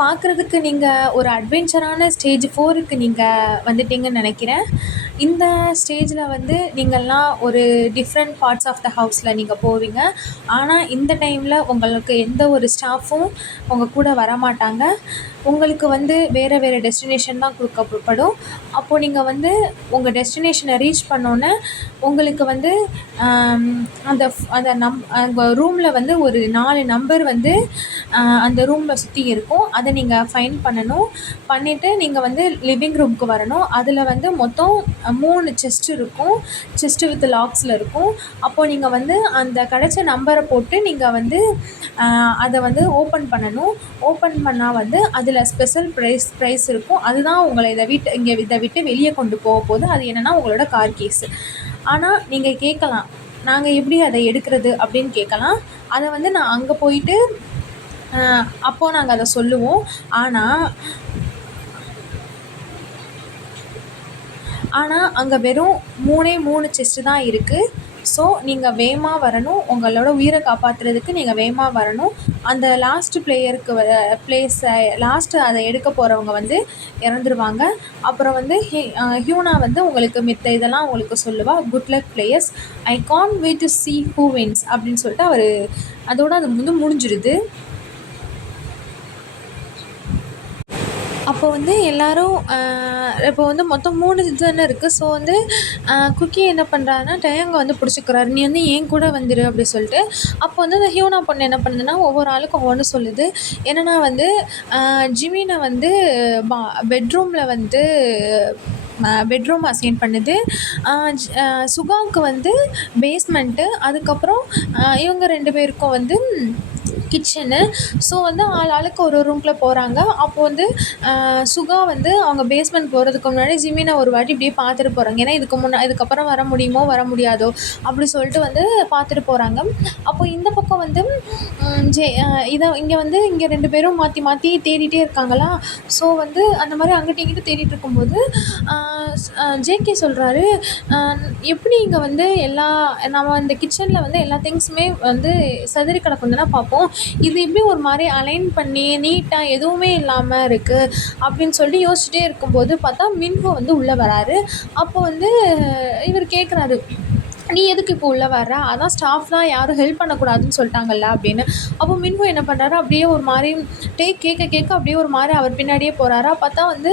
பார்க்குறதுக்கு நீங்கள் ஒரு அட்வென்ச்சரான ஸ்டேஜ் 4க்கு நீங்கள் வந்துட்டீங்கன்னு நினைக்கிறேன். இந்த ஸ்டேஜில் வந்து நீங்கள்லாம் ஒரு டிஃப்ரெண்ட் பார்ட்ஸ் ஆஃப் த ஹவுஸில் நீங்கள் போவீங்க. ஆனால் இந்த டைமில் உங்களுக்கு எந்த ஒரு ஸ்டாஃபும் உங்கள் கூட வரமாட்டாங்க. உங்களுக்கு வந்து வேறு டெஸ்டினேஷன் தான் கொடுக்கப்படும். அப்போது நீங்கள் வந்து உங்கள் டெஸ்டினேஷனை ரீச் பண்ணோன்னே உங்களுக்கு வந்து அந்த ரூமில் வந்து ஒரு 4 நம்பர் வந்து அந்த ரூமில் சுற்றி இருக்கும். அதை நீங்கள் ஃபைண்ட் பண்ணணும். பண்ணிவிட்டு நீங்கள் வந்து லிவிங் ரூமுக்கு வரணும். அதில் வந்து மொத்தம் 3 செஸ்ட் இருக்கும். செஸ்ட்டு வித் லாக்ஸில் இருக்கும். அப்போது நீங்கள் வந்து அந்த கிடைச்ச நம்பரை போட்டு நீங்கள் வந்து அதை வந்து ஓப்பன் பண்ணணும். ஓப்பன் பண்ணால் வந்து அதில் ஸ்பெஷல் ப்ரைஸ் இருக்கும். அதுதான் உங்களை இதை விட்டு வெளியே கொண்டு போக போகுது. அது என்னென்னா உங்களோட கார் கேஸு. ஆனால் நீங்கள் கேட்கலாம், நாங்கள் எப்படி அதை எடுக்கிறது அப்படின்னு கேட்கலாம். அதை வந்து நான் அங்கே போயிட்டு அப்போது நாங்கள் அதை சொல்லுவோம். ஆனால் அங்கே வெறும் 3 செஸ்ட்டு தான் இருக்குது. ஸோ நீங்கள் வேகமாக வரணும். உங்களோட உயிரை காப்பாற்றுறதுக்கு நீங்கள் வேகமாக வரணும். அந்த லாஸ்ட்டு லாஸ்ட்டு அதை எடுக்க போகிறவங்க வந்து இறந்துருவாங்க. அப்புறம் வந்து ஹியூனா வந்து உங்களுக்கு மித்த இதெல்லாம் உங்களுக்கு சொல்லுவா, good luck players, I can't wait to see who wins அப்படின்னு சொல்லிட்டு அதோட அது வந்து முடிஞ்சிடுது. அப்போ வந்து எல்லோரும் இப்போ வந்து மொத்தம் 3 இது தானே இருக்குது. ஸோ வந்து குக்கி என்ன பண்ணுறாருன்னா டேயாங்கை வந்து பிடிச்சிக்கிறாரு, நீ வந்து என் கூட வந்துடு அப்படி சொல்லிட்டு. அப்போ வந்து அந்த ஹியூனா பொண்ணு என்ன பண்ணுதுன்னா ஒவ்வொரு ஆளுக்கும் ஒவ்வொன்று சொல்லுது. என்னென்னா வந்து ஜிமினை வந்து பெட்ரூமில் வந்து பெட்ரூம் அசைன் பண்ணுது. சுகாவுக்கு வந்து பேஸ்மெண்ட்டு, அதுக்கப்புறம் இவங்க 2 பேருக்கும் வந்து கிச்சனு. ஸோ வந்து ஆளுக்கு ஒரு ரூம்குள்ளே போகிறாங்க. அப்போ வந்து சுகா வந்து அவங்க பேஸ்மெண்ட் போகிறதுக்கு முன்னாடி ஜிமினை ஒரு வாட்டி இப்படியே பார்த்துட்டு போகிறாங்க. ஏன்னா இதுக்கப்புறம் வர முடியுமோ வர முடியாதோ அப்படி சொல்லிட்டு வந்து பார்த்துட்டு போகிறாங்க. அப்போ இந்த பக்கம் வந்து இங்கே 2 பேரும் மாற்றி மாற்றி தேடிட்டே இருக்காங்களா. ஸோ வந்து அந்த மாதிரி அங்கிட்ட இங்கிட்ட தேடிட்டு இருக்கும்போது ஜேகே சொல்கிறாரு, எப்படி இங்கே வந்து நம்ம இந்த கிச்சனில் வந்து எல்லா திங்ஸுமே வந்து சிதறி கிடக்கும் தானே பார்ப்போம். இது எப்படி ஒரு மாதிரி அலைன் பண்ணி நீட்டாக எதுவுமே இல்லாமல் இருக்குது அப்படின்னு சொல்லி யோசிச்சுட்டே இருக்கும்போது பார்த்தா மின்ஹோ வந்து உள்ளே வராரு. அப்போ வந்து இவர் கேட்குறாரு, நீ எதுக்கு இப்போ உள்ளே வர்ற? அதான் ஸ்டாஃப்லாம் யாரும் ஹெல்ப் பண்ணக்கூடாதுன்னு சொல்லிட்டாங்கல்ல அப்படின்னு. அப்போ மின்ஹோ என்ன பண்ணுறாரு, அப்படியே ஒரு மாதிரி கேட்க அப்படியே ஒரு மாதிரி அவர் பின்னாடியே போகிறாரா. பார்த்தா வந்து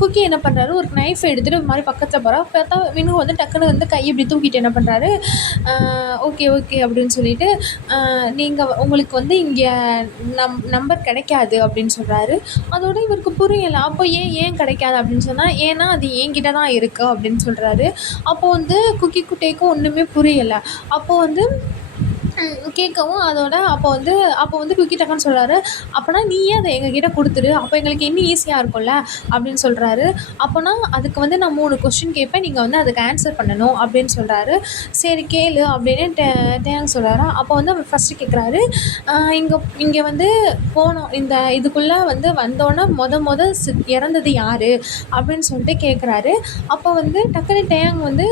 குக்கி என்ன பண்ணுறாரு, ஒரு நைஃப் எடுத்துகிட்டு ஒரு மாதிரி பக்கத்தில் போகிறா. பார்த்தா மின்ஹோ வந்து டக்குன்னு வந்து கையை இப்படி தூக்கிட்டு என்ன பண்ணுறாரு, ஓகே அப்படின்னு சொல்லிட்டு உங்களுக்கு வந்து இங்கே நம்பர் கிடைக்காது அப்படின்னு சொல்கிறாரு. அதோட இவருக்கு புரியலை. அப்போ ஏன் கிடைக்காது அப்படின்னு சொன்னால், ஏன்னா அது என்கிட்ட தான் இருக்குது அப்படின்னு சொல்கிறாரு. அப்போது வந்து குக்கி குட்டேக்கும் ஒன்றுமே புரியலை. அப்போது வந்து கேட்கவும் அப்போ வந்து குக்கி டக்குன்னு சொல்கிறாரு, அப்போனா நீயே அதை எங்ககிட்ட கொடுத்துரு, அப்போ எங்களுக்கு இன்னும் ஈஸியாக இருக்கும்ல அப்படின்னு சொல்கிறாரு. அப்போனா அதுக்கு வந்து நான் 3 கொஸ்டின் கேட்பேன், நீங்கள் வந்து அதுக்கு ஆன்சர் பண்ணணும் அப்படின்னு சொல்கிறாரு. சரி கேளு அப்படின்னு டேங் சொல்கிறாரா. அப்போ வந்து அவர் ஃபஸ்ட்டு கேட்குறாரு, இங்கே வந்து போனோம் இந்த இதுக்குள்ளே வந்து வந்தோன்னே இறந்தது யார் அப்படின்னு சொல்லிட்டு கேட்குறாரு. அப்போ வந்து டக்குன்னு டேங் வந்து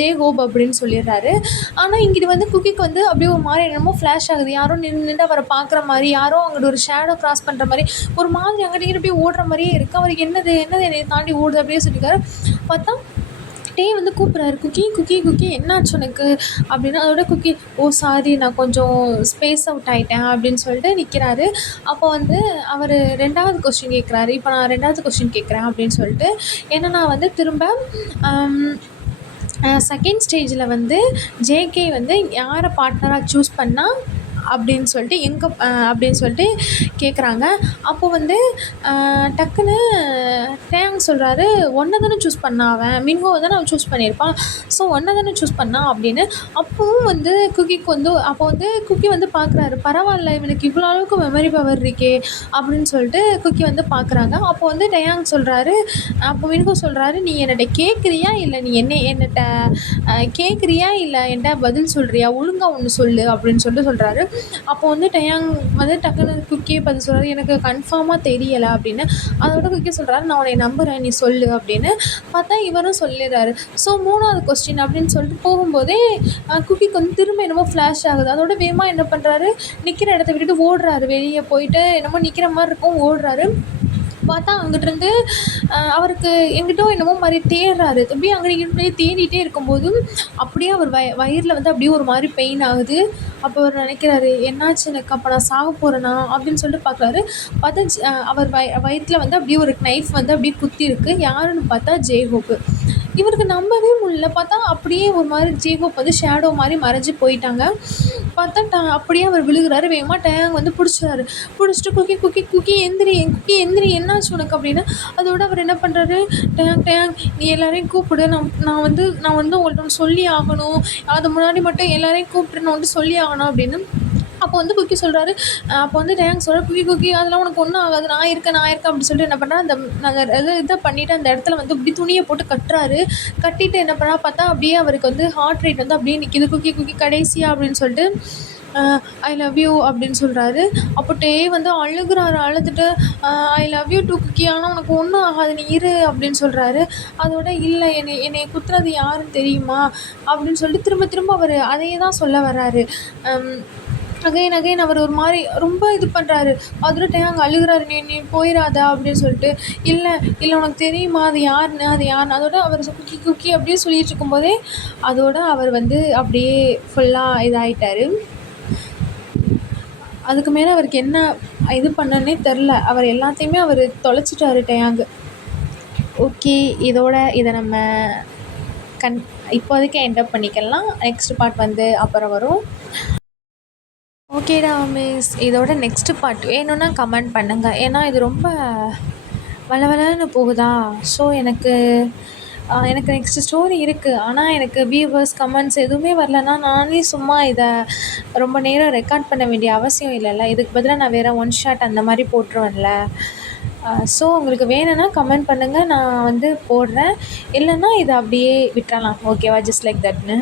ஜேகோப் அப்படின்னு சொல்லிடுறாரு. ஆனால் இங்கிட்டு வந்து குக்கிக்கு வந்து அப்படியே ஒரு மாதிரி என்னமோ ஃப்ளாஷ் ஆகுது. யாரோ நின்று அவரை பார்க்குற மாதிரி, யாரோ அங்கிட்டு ஒரு ஷேடோ கிராஸ் பண்ணுற மாதிரி, ஒரு மாதிரி அங்கிட்ட அப்படியே ஓடுற மாதிரியே இருக்குது. அவருக்கு என்னது என்னை தாண்டி ஓடுது அப்படியே சொல்லியிருக்காரு. பார்த்தா வந்து கூப்பிட்றாரு, குக்கி என்னாச்சு உனக்கு அப்படின்னா. அதோட குக்கி, சாரி நான் கொஞ்சம் ஸ்பேஸ் அவுட் ஆகிட்டேன் அப்படின்னு சொல்லிட்டு நிற்கிறாரு. அப்போ வந்து அவர் 2வது கொஸ்டின் கேட்குறாரு. இப்போ நான் 2வது கொஸ்டின் கேட்குறேன் அப்படின்னு சொல்லிட்டு, ஏன்னா நான் வந்து திரும்ப செகண்ட் ஸ்டேஜில் வந்து ஜேகே வந்து யாரை பார்ட்னராக சூஸ் பண்ணால் அப்படின்னு சொல்லிட்டு அப்படின்னு சொல்லிட்டு கேட்குறாங்க. அப்போது வந்து டக்குன்னு டேங் சொல்கிறாரு, ஒன்றை தானே சூஸ் பண்ணான் அவன், மின்ஹோவை தானே அவன் சூஸ் பண்ணியிருப்பான், ஸோ ஒன்றை தானே சூஸ் பண்ணான் அப்படின்னு. அப்போவும் வந்து குக்கிக்கு வந்து அப்போ வந்து குக்கி வந்து பார்க்குறாரு, பரவாயில்ல இவனுக்கு இவ்வளோ அளவுக்கு மெமரி பவர் இருக்கே அப்படின்னு சொல்லிட்டு குக்கி வந்து பார்க்குறாங்க. அப்போ வந்து டேங் சொல்கிறாரு, அப்போ மின்ஹோ சொல்கிறாரு, நீ என்னட்ட கேட்குறியா இல்லை நீ என்னட்ட கேட்குறியா இல்லை என்கிட்ட பதில் சொல்கிறியா, ஒழுங்காக ஒன்று சொல்லு அப்படின்னு சொல்லிட்டு சொல்கிறாரு. அப்போ வந்து டயாங் வந்து டக்குன்னு குக்கியே பதில் சொல்கிறாரு, எனக்கு கன்ஃபார்மாக தெரியலை அப்படின்னு. அதோட குக்கி சொல்கிறாரு, நான் உன்னை நம்புகிறேன் நீ சொல்லு அப்படின்னு. பார்த்தா இவரும் சொல்லிடுறாரு. ஸோ 3வது கொஸ்டின் அப்படின்னு சொல்லிட்டு போகும்போதே குக்கிக்கு வந்து திரும்ப என்னமோ ஃப்ளாஷ் ஆகுது. அதோட வேகமாக என்ன பண்ணுறாரு, நிற்கிற இடத்த விட்டுட்டு ஓடுறாரு. வெளியே போயிட்டு என்னமோ நிற்கிற மாதிரி இருக்கும், ஓடுறாரு. பார்த்தா அங்கிட்டிருந்து அவருக்கு எங்கிட்டோ என்னமோ மாதிரி தேடுறாரு. அப்படியே அங்கிட்ட தேடிட்டே இருக்கும்போது அப்படியே அவர் வயிறில் வந்து அப்படியே ஒரு மாதிரி பெயின் ஆகுது. அப்போ அவர் நினைக்கிறாரு, என்னாச்சு எனக்கு, அப்போ நான் சாக போகிறேனா அப்படின்னு சொல்லிட்டு பார்க்குறாரு. பார்த்தா அவர் வயிற்றில் வந்து அப்படியே ஒரு நைஃப் வந்து அப்படியே குத்தி இருக்குது. யாருன்னு பார்த்தா ஜேகோப்பு. இவருக்கு நம்பவே முடியல. பார்த்தா அப்படியே ஒரு மாதிரி ஜேகோப் வந்து ஷேடோ மாதிரி மறைஞ்சி போயிட்டாங்க. பார்த்தா அப்படியே அவர் விழுகிறாரு. வேகமாக டேங் வந்து பிடிச்சிட்டு குக்கி எந்திரி என்னாச்சு உனக்கு அப்படின்னு. அதோட அவர் என்ன பண்ணுறாரு, டேங் நீ எல்லாரையும் கூப்பிடு, நான் வந்து உங்கள்கிட்ட ஒன்று சொல்லி ஆகணும், அது முன்னாடி மட்டும் எல்லாரையும் கூப்பிட்டு நான் வந்து சொல்லி ஆகணும் அப்படின்னு. அப்போ வந்து குக்கி சொல்கிறாரு, அப்போ வந்து டேங் சொல்கிறார், குக்கி அதெல்லாம் உனக்கு ஒன்றும் ஆகாது, நான் இருக்கேன் அப்படின்னு சொல்லிட்டு என்ன பண்ணுறா, இதை பண்ணிவிட்டு அந்த இடத்துல வந்து இப்படி துணியை போட்டு கட்டுறாரு. கட்டிட்டு என்ன பண்ணா பார்த்தா அப்படியே அவருக்கு வந்து ஹார்ட் ரேட் வந்து அப்படியே நிற்கிது. குக்கி கடைசியாக அப்படின்னு சொல்லிட்டு ஐ லவ் யூ அப்படின்னு சொல்கிறாரு. அப்போ வந்து அழுகுறாரு. அழுதுட்டு I love you too cookie, ஆனால் உனக்கு ஒன்றும் ஆகாது நீ இரு அப்படின்னு சொல்கிறாரு. அதோட இல்லை என்னை குத்துறது யாருன்னு தெரியுமா அப்படின்னு சொல்லிட்டு திரும்ப அவர் அதையே தான் சொல்ல வர்றாரு. அகைன் அவர் ஒரு மாதிரி ரொம்ப இது பண்ணுறாரு. அதோட டேங் அழுகிறாரு, நீ போயிடாதா அப்படின்னு சொல்லிட்டு. இல்லை உனக்கு தெரியுமா அது யாருன்னு. அதோட அவர் குக்கி அப்படியே சொல்லிட்டு இருக்கும்போதே அதோட அவர் வந்து அப்படியே ஃபுல்லாக இதாகிட்டார். அதுக்கு மேலே அவருக்கு என்ன இது பண்ணனே தெரில. அவர் எல்லாத்தையுமே அவர் தொலைச்சிட்டாரு டேங். ஓகே, இதை நம்ம இப்போதைக்கு என்டப் பண்ணிக்கலாம். நெக்ஸ்ட் பார்ட் வந்து அப்புறம் வரும். ஓகேடா மிஸ், இதோட நெக்ஸ்ட்டு பார்ட் வேணும்னா கமெண்ட் பண்ணுங்கள். ஏன்னா இது ரொம்ப வளவலன்னு போகுதா. ஸோ எனக்கு எனக்கு நெக்ஸ்ட்டு ஸ்டோரி இருக்குது. ஆனால் எனக்கு வியூவர்ஸ், கமெண்ட்ஸ் எதுவுமே வரலன்னா நானே சும்மா இதை ரொம்ப நேரம் ரெக்கார்ட் பண்ண வேண்டிய அவசியம் இல்லைல்ல. இதுக்கு பதிலாக நான் வேறு ஒன் ஷாட் அந்த மாதிரி போட்டுருவேன்ல. ஸோ உங்களுக்கு வேணும்னா கமெண்ட் பண்ணுங்கள், நான் வந்து போடுறேன். இல்லைன்னா இதை அப்படியே விட்டுறலாம். ஓகேவா? Just like தட்னு.